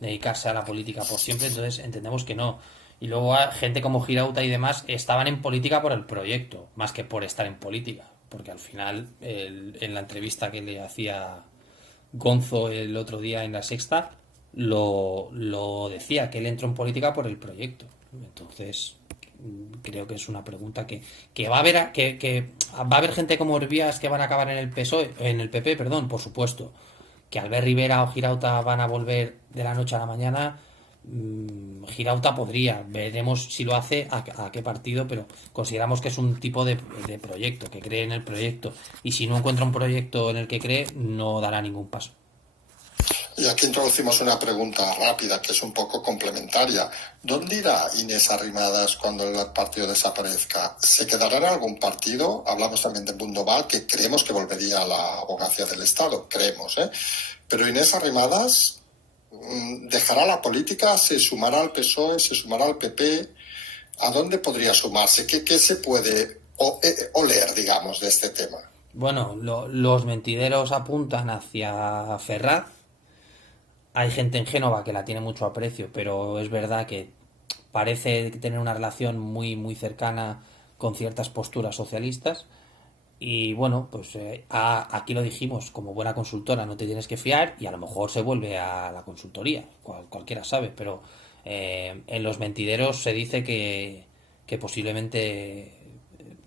dedicarse a la política por siempre, entonces entendemos que no. Y luego gente como Girauta y demás estaban en política por el proyecto, más que por estar en política. Porque al final, en la entrevista que le hacía Gonzo el otro día en La Sexta, lo decía, que él entró en política por el proyecto. Entonces, creo que es una pregunta que va a haber que va a haber gente como Hervías que van a acabar en el PSOE, en el PP, perdón, por supuesto. Que Albert Rivera o Girauta van a volver de la noche a la mañana. Girauta podría, veremos si lo hace, a qué partido, pero consideramos que es un tipo de proyecto, que cree en el proyecto, y si no encuentra un proyecto en el que cree, no dará ningún paso. Y aquí introducimos una pregunta rápida que es un poco complementaria. ¿Dónde irá Inés Arrimadas cuando el partido desaparezca? ¿Se quedará en algún partido? Hablamos también de Bundoval, que creemos que volvería a la abogacía del Estado, creemos, ¿eh? Pero Inés Arrimadas dejará la política, se sumará al PSOE, se sumará al PP. ¿A dónde podría sumarse? ¿Qué se puede oler, digamos, de este tema? Bueno, los mentideros apuntan hacia Ferraz. Hay gente en Génova que la tiene mucho aprecio, pero es verdad que parece tener una relación muy, muy cercana con ciertas posturas socialistas. Y bueno, pues aquí lo dijimos, como buena consultora no te tienes que fiar y a lo mejor se vuelve a la consultoría, cualquiera sabe, pero en los mentideros se dice que posiblemente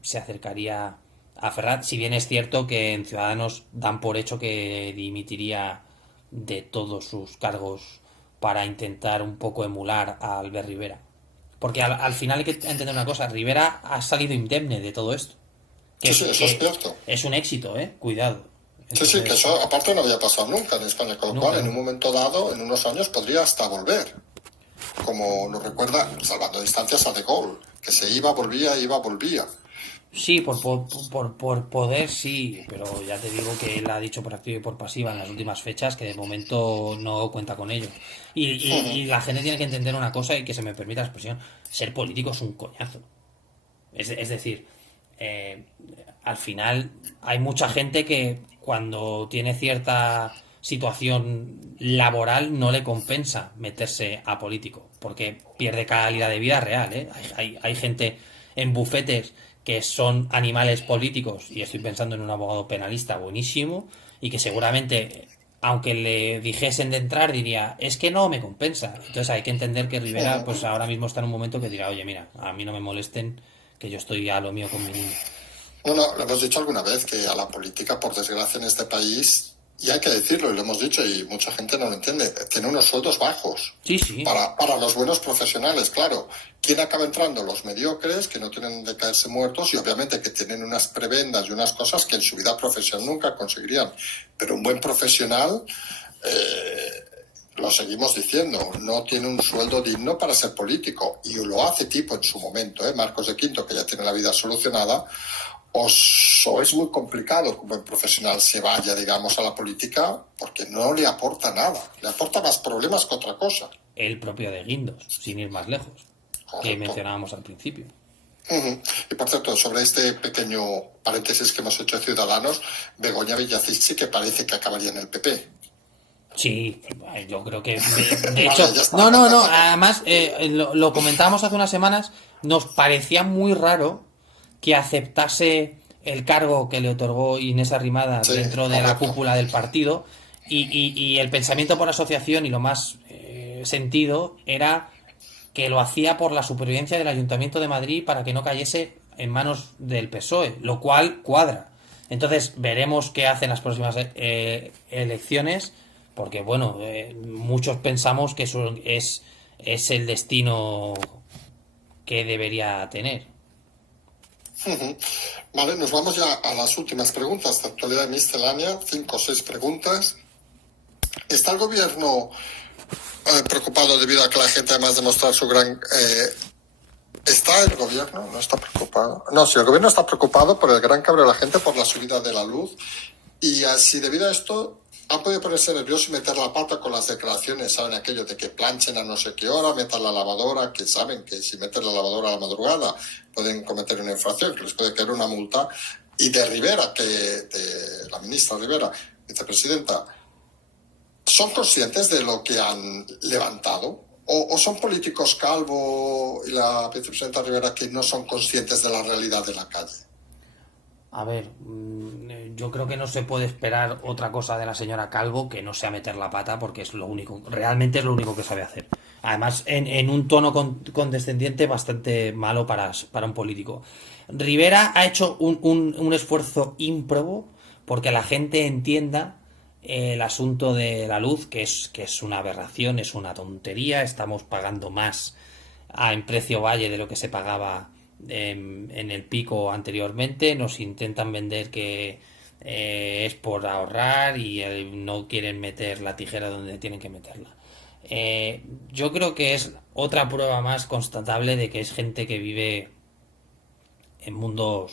se acercaría a Ferraz, si bien es cierto que en Ciudadanos dan por hecho que dimitiría de todos sus cargos para intentar un poco emular a Albert Rivera. Porque al final hay que entender una cosa, Rivera ha salido indemne de todo esto. Sí, eso es cierto. Es un éxito, cuidado. Entonces, sí, que eso aparte no había pasado nunca en España, con lo cual en un momento dado, en unos años, podría hasta volver. Como nos recuerda, salvando distancias, a De Gaulle, que se iba, volvía. Sí, por poder sí, pero ya te digo que él ha dicho por activa y por pasiva en las últimas fechas que de momento no cuenta con ello. Y la gente tiene que entender una cosa y que se me permita la expresión, ser político es un coñazo. Es decir, al final hay mucha gente que cuando tiene cierta situación laboral no le compensa meterse a político, porque pierde calidad de vida real, ¿eh? Hay gente en bufetes que son animales políticos, y estoy pensando en un abogado penalista buenísimo, y que seguramente, aunque le dijesen de entrar, diría, es que no me compensa. Entonces hay que entender que Rivera pues ahora mismo está en un momento que dirá, oye, mira, a mí no me molesten, que yo estoy a lo mío con mi niño. Bueno, lo hemos dicho alguna vez que a la política, por desgracia, en este país, y hay que decirlo, y lo hemos dicho y mucha gente no lo entiende, tiene unos sueldos bajos. Sí, sí. Para los buenos profesionales, claro. ¿Quién acaba entrando? Los mediocres, que no tienen de caerse muertos y obviamente que tienen unas prebendas y unas cosas que en su vida profesional nunca conseguirían. Pero un buen profesional, lo seguimos diciendo, no tiene un sueldo digno para ser político. Y lo hace tipo en su momento, Marcos de Quinto, que ya tiene la vida solucionada, o es muy complicado que un buen profesional se vaya, digamos, a la política porque no le aporta nada. Le aporta más problemas que otra cosa. el propio de Guindos, sin ir más lejos, que mencionábamos al principio. Y por cierto, sobre este pequeño paréntesis que hemos hecho de Ciudadanos, Begoña Villacís sí que parece que acabaría en el PP. Sí, yo creo que de hecho, no, además lo comentábamos hace unas semanas, nos parecía muy raro que aceptase el cargo que le otorgó Inés Arrimadas dentro de la cúpula del partido y el pensamiento por asociación y lo más sentido era que lo hacía por la supervivencia del Ayuntamiento de Madrid para que no cayese en manos del PSOE, lo cual cuadra. Entonces veremos qué hacen las próximas elecciones, porque bueno, muchos pensamos que eso es el destino que debería tener. Vale, nos vamos ya a las últimas preguntas de actualidad miscelánea, 5 o 6 preguntas. ¿Está el gobierno preocupado debido a que la gente, además de mostrar su gran... ¿Está el gobierno? ¿No está preocupado? No, sí, el gobierno está preocupado por el gran cabreo de la gente por la subida de la luz y así debido a esto han podido ponerse nerviosos y meter la pata con las declaraciones, ¿saben? Aquello de que planchen a no sé qué hora, metan la lavadora, que saben que si meten la lavadora a la madrugada pueden cometer una infracción, que les puede caer una multa. Y de Rivera, de la ministra Rivera, vicepresidenta, ¿son conscientes de lo que han levantado? ¿O son políticos Calvo y la vicepresidenta Rivera que no son conscientes de la realidad de la calle? A ver, yo creo que no se puede esperar otra cosa de la señora Calvo que no sea meter la pata, porque es lo único, realmente es lo único que sabe hacer. Además, en un tono condescendiente bastante malo para un político. Rivera ha hecho un esfuerzo ímprobo porque la gente entienda el asunto de la luz, que es una aberración, es una tontería. Estamos pagando más en precio valle de lo que se pagaba en el pico anteriormente. Nos intentan vender que es por ahorrar y no quieren meter la tijera donde tienen que meterla. Yo creo que es otra prueba más constatable de que es gente que vive en mundos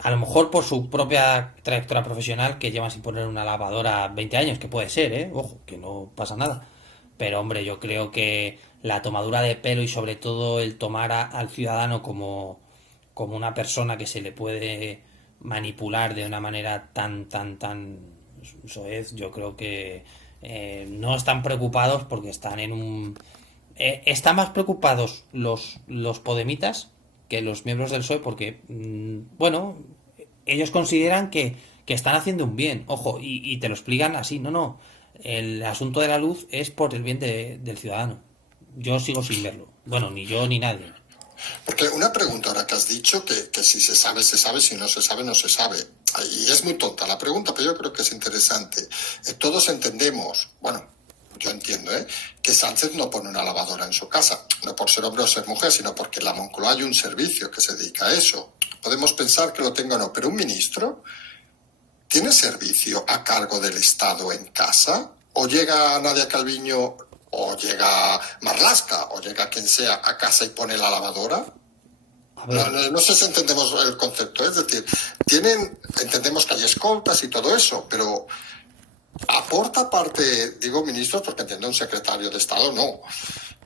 a lo mejor por su propia trayectoria profesional, que llevan sin poner una lavadora 20 años, que puede ser, ojo, que no pasa nada. Pero hombre, yo creo que la tomadura de pelo y sobre todo el tomar al ciudadano como una persona que se le puede manipular de una manera tan soez, yo creo que no están preocupados porque están en un... están más preocupados los podemitas que los miembros del PSOE porque, bueno, ellos consideran que están haciendo un bien, ojo, y te lo explican así, no, el asunto de la luz es por el bien del ciudadano. Yo sigo sin verlo, bueno, ni yo ni nadie. Porque una pregunta ahora que has dicho, que si se sabe, se sabe, si no se sabe, no se sabe. Y es muy tonta la pregunta, pero yo creo que es interesante. Todos entendemos, bueno, yo entiendo, que Sánchez no pone una lavadora en su casa, no por ser hombre o ser mujer, sino porque en la Moncloa hay un servicio que se dedica a eso. Podemos pensar que lo tenga o no, pero un ministro tiene servicio a cargo del Estado en casa, o llega Nadia Calviño, o llega Marlaska, o llega quien sea a casa y pone la lavadora. No sé si entendemos el concepto, es decir, entendemos que hay escoltas y todo eso, pero aporta parte, digo ministros porque entiendo un secretario de Estado, no,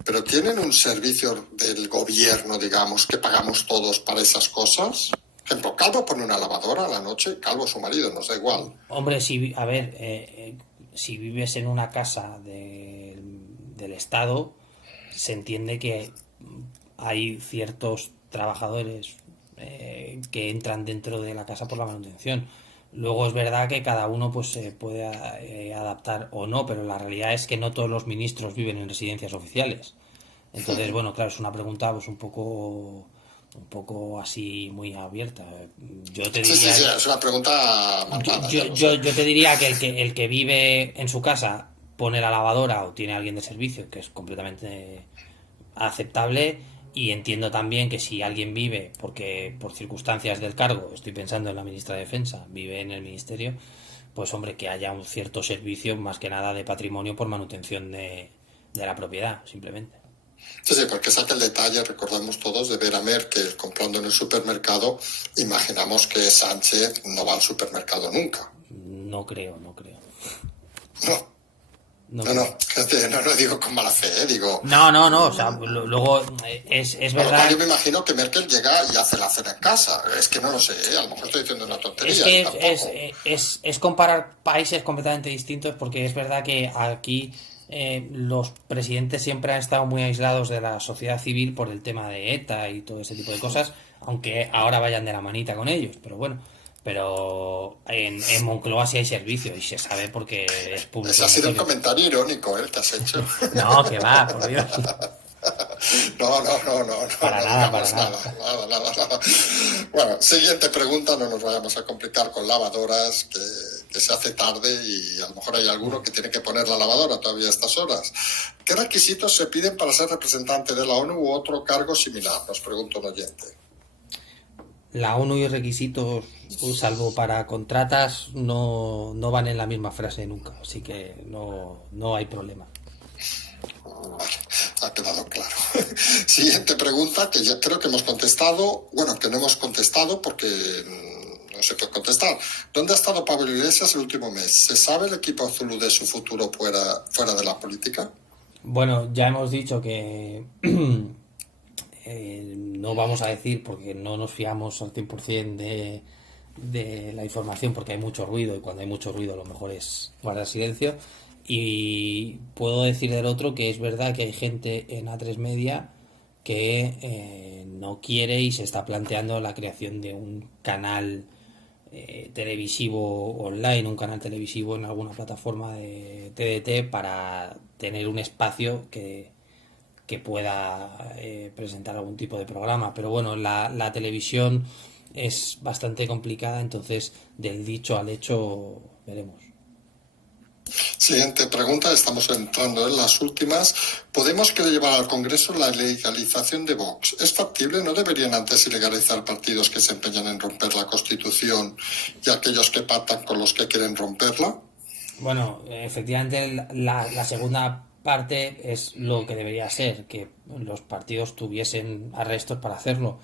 pero tienen un servicio del gobierno, digamos, que pagamos todos para esas cosas. Por ejemplo, Calvo pone una lavadora a la noche, Calvo su marido, nos da igual. Hombre, si vives en una casa del Estado, se entiende que hay ciertos trabajadores que entran dentro de la casa por la manutención. Luego es verdad que cada uno pues se puede adaptar o no, pero la realidad es que no todos los ministros viven en residencias oficiales. Entonces, bueno, claro, es una pregunta pues un poco así muy abierta. Yo te diría, sí, es una pregunta marcada, yo te diría que el que vive en su casa pone la lavadora o tiene a alguien de servicio, que es completamente aceptable. Y entiendo también que si alguien vive, porque por circunstancias del cargo, estoy pensando en la ministra de Defensa, vive en el ministerio, pues hombre, que haya un cierto servicio, más que nada de patrimonio por manutención de la propiedad, simplemente. Sí, porque saca el detalle, recordamos todos, de ver a Merkel comprando en el supermercado, imaginamos que Sánchez no va al supermercado nunca. No creo. No. No No, no, creo. no digo con mala fe, digo... No, o sea, luego es Con lo cual verdad. yo me imagino que Merkel llega y hace la cena en casa. Es que no lo sé, a lo mejor estoy diciendo una Es tontería y que tampoco. es comparar países completamente distintos porque es verdad que aquí los presidentes siempre han estado muy aislados de la sociedad civil por el tema de ETA y todo ese tipo de cosas, aunque ahora vayan de la manita con ellos, pero bueno. Pero en Moncloa sí hay servicio y se sabe porque es público Ese y ha sido un notorio. comentario irónico, ¿eh? El que has hecho. No, que va, por Dios. Para No nada, para digamos nada, nada. nada. Bueno, siguiente pregunta, no nos vayamos a complicar con lavadoras, que se hace tarde y a lo mejor hay alguno que tiene que poner la lavadora todavía a estas horas. ¿Qué requisitos se piden para ser representante de la ONU u otro cargo similar? Nos pregunta un oyente. La ONU y requisitos, salvo para contratas, no van en la misma frase nunca, así que no hay problema. Vale, ha quedado claro. Siguiente pregunta, que ya creo que hemos contestado, bueno, que no hemos contestado porque no se puede contestar. ¿Dónde ha estado Pablo Iglesias el último mes? ¿Se sabe el equipo Zulu de su futuro fuera de la política? Bueno, ya hemos dicho que no vamos a decir porque no nos fiamos al 100% de la información porque hay mucho ruido y cuando hay mucho ruido lo mejor es guardar silencio. Y puedo decir del otro que es verdad que hay gente en A3 Media que no quiere y se está planteando la creación de un canal televisivo online, un canal televisivo en alguna plataforma de TDT para tener un espacio que pueda presentar algún tipo de programa. Pero bueno, la televisión es bastante complicada, entonces del dicho al hecho veremos. Siguiente pregunta, estamos entrando en las últimas. ¿Podemos quiere llevar al Congreso la legalización de Vox? ¿Es factible? ¿No deberían antes ilegalizar partidos que se empeñan en romper la Constitución y aquellos que pactan con los que quieren romperla? Bueno, efectivamente la segunda parte es lo que debería ser, que los partidos tuviesen arrestos para hacerlo.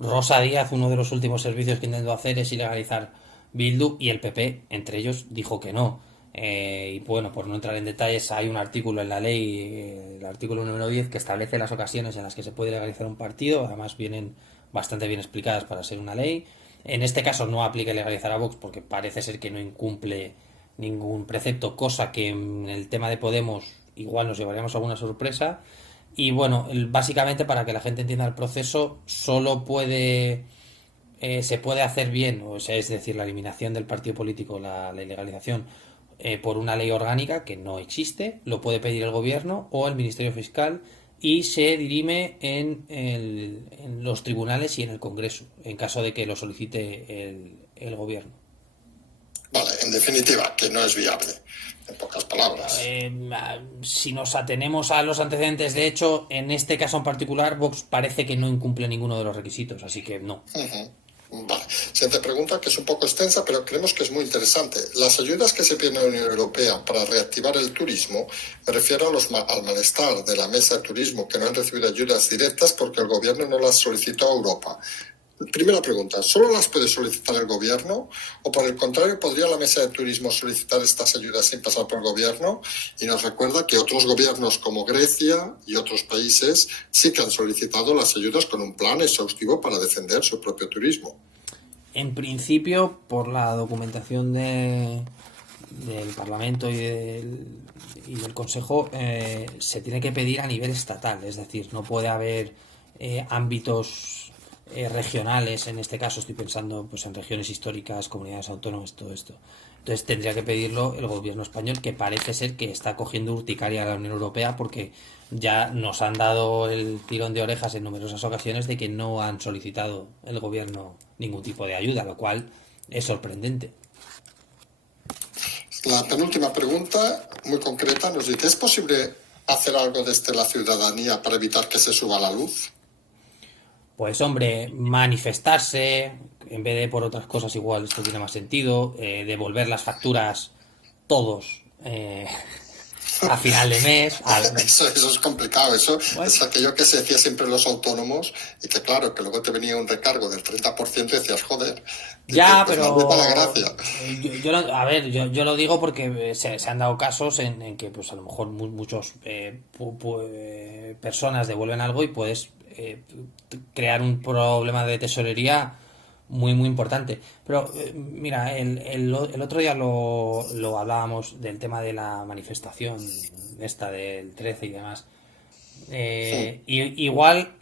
Rosa Díaz, uno de los últimos servicios que intentó hacer es ilegalizar Bildu y el PP, entre ellos, dijo que no. Y bueno, por no entrar en detalles, hay un artículo en la ley, el artículo número 10, que establece las ocasiones en las que se puede legalizar un partido, además vienen bastante bien explicadas para ser una ley. En este caso no aplica legalizar a Vox porque parece ser que no incumple ningún precepto, cosa que en el tema de Podemos igual nos llevaríamos alguna sorpresa. Y bueno, básicamente para que la gente entienda el proceso, solo se puede hacer bien, o sea, es decir, la eliminación del partido político, la ilegalización, por una ley orgánica que no existe, lo puede pedir el gobierno o el Ministerio Fiscal y se dirime en los tribunales y en el Congreso, en caso de que lo solicite el gobierno. Vale, en definitiva, que no es viable, en pocas palabras. Si nos atenemos a los antecedentes, de hecho, en este caso en particular, Vox parece que no incumple ninguno de los requisitos, así que no. Vale, siguiente pregunta que es un poco extensa, pero creemos que es muy interesante. Las ayudas que se piden a la Unión Europea para reactivar el turismo, me refiero al malestar de la mesa de turismo que no han recibido ayudas directas porque el gobierno no las solicitó a Europa. Primera pregunta, ¿solo las puede solicitar el gobierno? ¿O por el contrario, podría la mesa de turismo solicitar estas ayudas sin pasar por el gobierno? Y nos recuerda que otros gobiernos como Grecia y otros países sí que han solicitado las ayudas con un plan exhaustivo para defender su propio turismo. En principio, por la documentación del Parlamento y del Consejo, se tiene que pedir a nivel estatal, es decir, no puede haber ámbitos regionales, en este caso estoy pensando pues en regiones históricas, comunidades autónomas, todo esto. Entonces tendría que pedirlo el gobierno español, que parece ser que está cogiendo urticaria a la Unión Europea porque ya nos han dado el tirón de orejas en numerosas ocasiones de que no han solicitado el gobierno ningún tipo de ayuda, lo cual es sorprendente. La penúltima pregunta, muy concreta, nos dice, ¿es posible hacer algo desde la ciudadanía para evitar que se suba la luz? Pues hombre, manifestarse, en vez de por otras cosas igual esto tiene más sentido, devolver las facturas todos, a final de mes. Eso es complicado, eso Bueno, es aquello que se decía siempre los autónomos y que claro, que luego te venía un recargo del 30% y decías, joder, dice, ya, pues maldita la pero gracia. a ver, yo lo digo porque se han dado casos en que pues a lo mejor muchos personas devuelven algo y puedes crear un problema de tesorería muy muy importante. Pero mira, el otro día lo hablábamos del tema de la manifestación esta del 13 y demás. Igual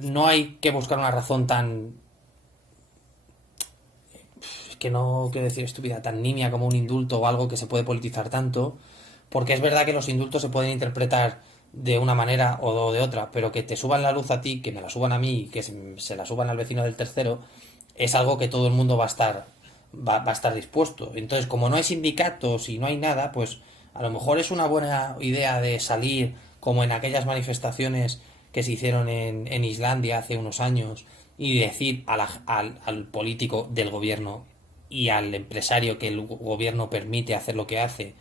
no hay que buscar una razón tan, que no quiero decir estúpida, tan nimia como un indulto o algo que se puede politizar tanto, porque es verdad que los indultos se pueden interpretar de una manera o de otra, pero que te suban la luz a ti, que me la suban a mí y que se la suban al vecino del tercero, es algo que todo el mundo va a estar dispuesto. Entonces, como no hay sindicatos y no hay nada, pues a lo mejor es una buena idea de salir como en aquellas manifestaciones que se hicieron en Islandia hace unos años y decir al político del gobierno y al empresario que el gobierno permite hacer lo que hace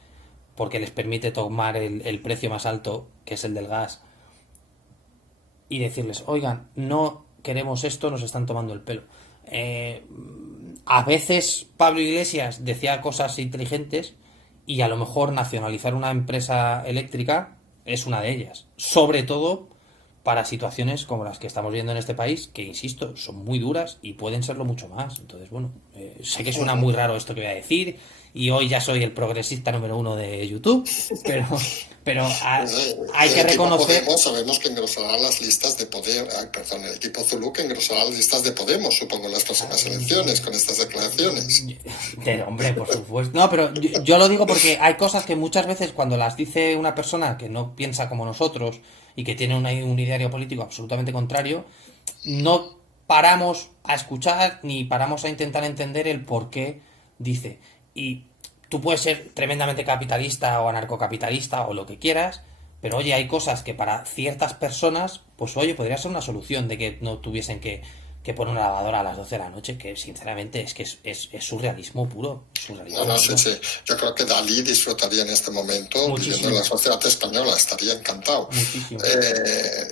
porque les permite tomar el precio más alto, que es el del gas, y decirles, oigan, no queremos esto, nos están tomando el pelo. Eh, a veces Pablo Iglesias decía cosas inteligentes y a lo mejor nacionalizar una empresa eléctrica es una de ellas. Sobre todo para situaciones como las que estamos viendo en este país, que insisto, son muy duras y pueden serlo mucho más. Entonces, bueno, sé que suena muy raro esto que voy a decir y hoy ya soy el progresista número uno de YouTube, pero hay El que equipo reconocer. Podemos sabemos que engrosará las listas de poder, perdón, el equipo Zulu que engrosará las listas de Podemos, supongo, en las próximas elecciones con estas declaraciones. Hombre, por supuesto. No, pero yo lo digo porque hay cosas que muchas veces cuando las dice una persona que no piensa como nosotros y que tiene un ideario político absolutamente contrario, no paramos a escuchar ni paramos a intentar entender el por qué dice. Y tú puedes ser tremendamente capitalista o anarcocapitalista o lo que quieras, pero oye, hay cosas que para ciertas personas, pues oye, podría ser una solución de que no tuviesen que poner una lavadora a las 12 de la noche, que sinceramente es que es surrealismo puro. No, Surrealismo no, sí, puro. sí. Yo creo que Dalí disfrutaría en este momento viviendo en la Muchísimo, sociedad española, estaría encantado. muchísimo.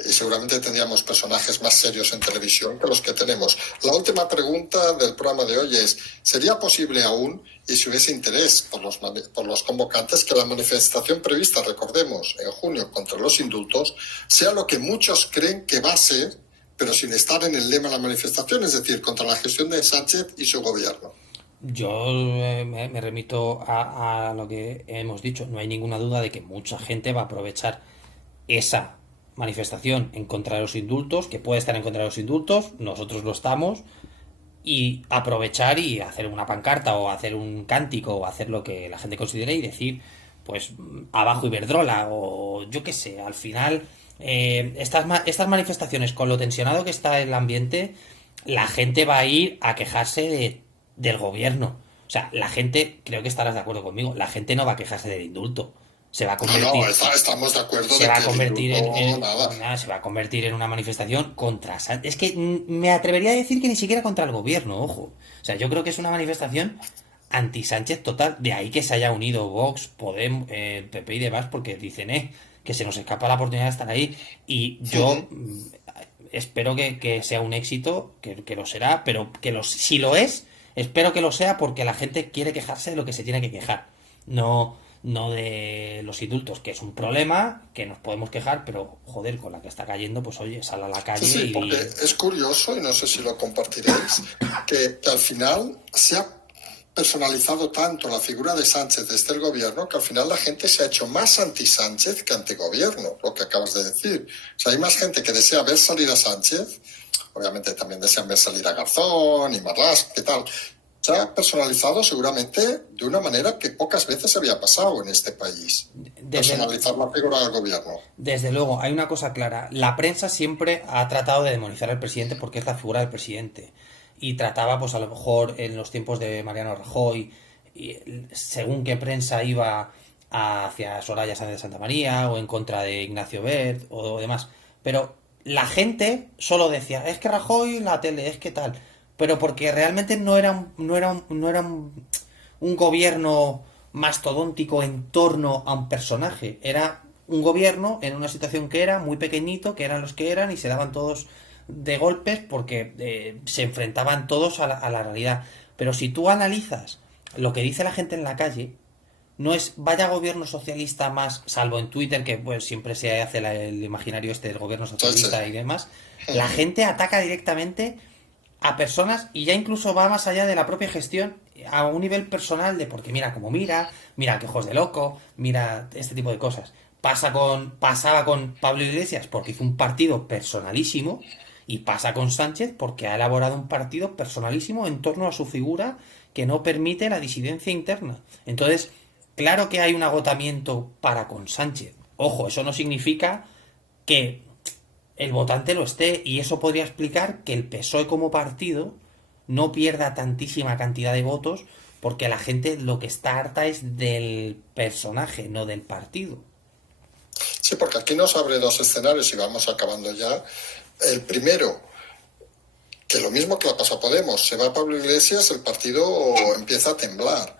Y seguramente tendríamos personajes más serios en televisión que los que tenemos. La última pregunta del programa de hoy es, ¿sería posible aún, y si hubiese interés por los convocantes, que la manifestación prevista, recordemos, en junio contra los indultos, sea lo que muchos creen que va a ser, pero sin estar en el lema de la manifestación, es decir, contra la gestión de Sánchez y su gobierno? Yo me remito a lo que hemos dicho. No hay ninguna duda de que mucha gente va a aprovechar esa manifestación en contra de los indultos, que puede estar en contra de los indultos, nosotros lo estamos, y aprovechar y hacer una pancarta o hacer un cántico o hacer lo que la gente considere y decir, pues, abajo Iberdrola o yo qué sé, al final, estas manifestaciones, con lo tensionado que está el ambiente, la gente va a ir a quejarse del gobierno. O sea, la gente, creo que estarás de acuerdo conmigo, la gente no va a quejarse del indulto. Se va a No, no, convertir estamos de acuerdo se de va que a el convertir indulto, nada. nada, se va a convertir en una manifestación contra Es que me atrevería a decir que ni siquiera contra el gobierno, ojo. O sea, yo creo que es una manifestación anti-Sánchez total. De ahí que se haya unido Vox, Podemos, PP y demás, porque dicen, que se nos escapa la oportunidad de estar ahí. Y yo espero que sea un éxito, que lo será, pero si lo es, espero que lo sea porque la gente quiere quejarse de lo que se tiene que quejar. No de los indultos, que es un problema, que nos podemos quejar, pero joder, con la que está cayendo, pues oye, sal a la Sí, calle sí, y porque es curioso, y no sé si lo compartiréis, que al final se ha personalizado tanto la figura de Sánchez desde el gobierno que al final la gente se ha hecho más anti-Sánchez que anti-gobierno, lo que acabas de decir. O sea, hay más gente que desea ver salir a Sánchez, obviamente también desean ver salir a Garzón y Marlaska y tal. Se ha personalizado seguramente de una manera que pocas veces había pasado en este país. desde, Personalizar la figura del gobierno. desde luego, hay una cosa clara, la prensa siempre ha tratado de demonizar al presidente porque es la figura del presidente. Y trataba, pues a lo mejor en los tiempos de Mariano Rajoy, y según qué prensa iba hacia Soraya Sáenz de Santa María o en contra de Ignacio Bert o demás. Pero la gente solo decía, es que Rajoy, la tele, es que tal. Pero porque realmente no era un gobierno mastodóntico en torno a un personaje. Era un gobierno en una situación que era muy pequeñito, que eran los que eran y se daban todos de golpes porque se enfrentaban todos a la realidad. Pero si tú analizas lo que dice la gente en la calle, no es vaya gobierno socialista más, salvo en Twitter, que pues siempre se hace el imaginario este del gobierno socialista y demás, la gente ataca directamente a personas y ya incluso va más allá de la propia gestión a un nivel personal de porque mira cómo mira que ojos de loco, mira este tipo de cosas. Pasaba con Pablo Iglesias porque hizo un partido personalísimo y pasa con Sánchez porque ha elaborado un partido personalísimo en torno a su figura que no permite la disidencia interna. Entonces, claro que hay un agotamiento para con Sánchez. Ojo, eso no significa que el votante lo esté y eso podría explicar que el PSOE como partido no pierda tantísima cantidad de votos porque la gente lo que está harta es del personaje, no del partido. Sí, porque aquí nos abre dos escenarios y vamos acabando ya. El primero, que lo mismo que le pasa a Podemos, se va Pablo Iglesias, el partido empieza a temblar.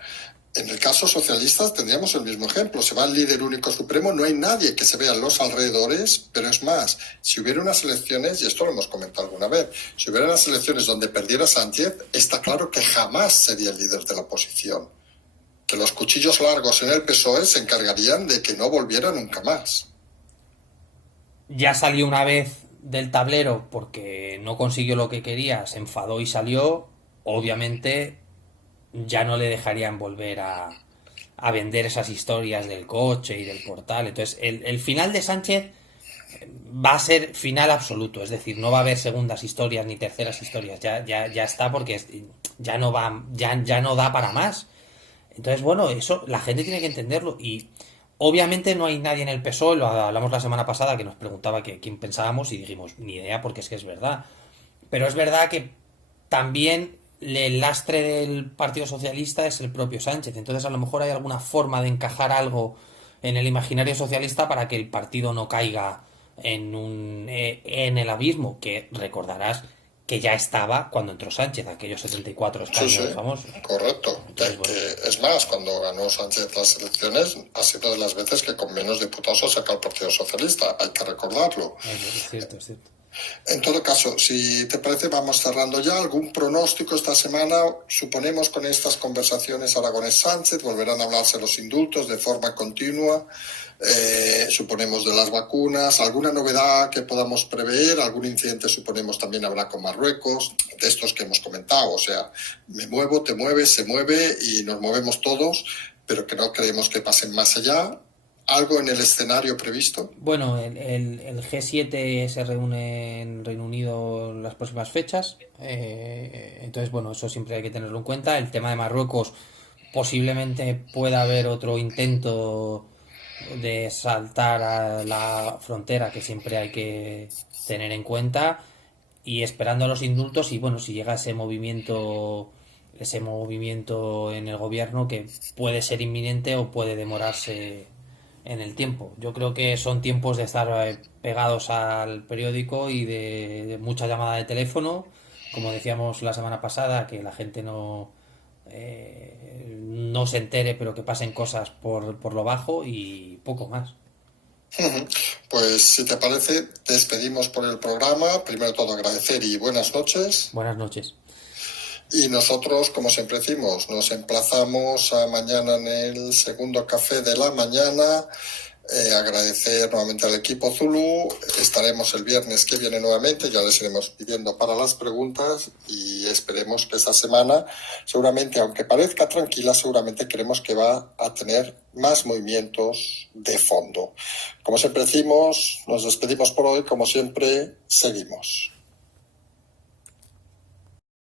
En el caso socialista tendríamos el mismo ejemplo. Se va el líder único supremo, no hay nadie que se vea en los alrededores, pero es más, si hubiera unas elecciones, y esto lo hemos comentado alguna vez, si hubiera unas elecciones donde perdiera Sánchez, está claro que jamás sería el líder de la oposición. Que los cuchillos largos en el PSOE se encargarían de que no volviera nunca más. Ya salió una vez del tablero porque no consiguió lo que quería, se enfadó y salió. Obviamente ya no le dejarían volver a vender esas historias del coche y del portal. Entonces, el final de Sánchez va a ser final absoluto, es decir, no va a haber segundas historias ni terceras historias, ya está porque ya no va, ya no da para más. Entonces, bueno, eso la gente tiene que entenderlo y obviamente no hay nadie en el PSOE, lo hablamos la semana pasada que nos preguntaba que quién pensábamos y dijimos, ni idea porque es que es verdad. Pero es verdad que también el lastre del Partido Socialista es el propio Sánchez. Entonces a lo mejor hay alguna forma de encajar algo en el imaginario socialista para que el partido no caiga en el abismo, que recordarás que ya estaba cuando entró Sánchez, aquellos 74 escaños Sí, famosos. correcto. Entonces, bueno, Es más, cuando ganó Sánchez las elecciones, ha sido de las veces que con menos diputados ha sacado el Partido Socialista, hay que recordarlo. es cierto, es cierto. En todo caso, si te parece, vamos cerrando ya. ¿Algún pronóstico esta semana? Suponemos con estas conversaciones Aragonés-Sánchez, volverán a hablarse los indultos de forma continua. Suponemos de las vacunas, alguna novedad que podamos prever, algún incidente suponemos también habrá con Marruecos, de estos que hemos comentado, o sea, me muevo, te mueves, se mueve y nos movemos todos, pero que no creemos que pasen más allá. ¿Algo en el escenario previsto? Bueno, el G7 se reúne en Reino Unido en las próximas fechas, entonces bueno, eso siempre hay que tenerlo en cuenta. El tema de Marruecos, posiblemente pueda haber otro intento de saltar a la frontera que siempre hay que tener en cuenta y esperando a los indultos y bueno, si llega ese movimiento en el gobierno que puede ser inminente o puede demorarse en el tiempo. Yo creo que son tiempos de estar pegados al periódico y de mucha llamada de teléfono, como decíamos la semana pasada, que la gente no se entere, pero que pasen cosas por lo bajo y poco más. Pues si te parece, te despedimos por el programa. Primero de todo agradecer y buenas noches. Buenas noches. Y nosotros, como siempre decimos, nos emplazamos a mañana en el segundo café de la mañana. Agradecer nuevamente al equipo Zulu. Estaremos el viernes que viene nuevamente, ya les iremos pidiendo para las preguntas y esperemos que esta semana, seguramente, aunque parezca tranquila, seguramente creemos que va a tener más movimientos de fondo. Como siempre decimos, nos despedimos por hoy, como siempre, seguimos.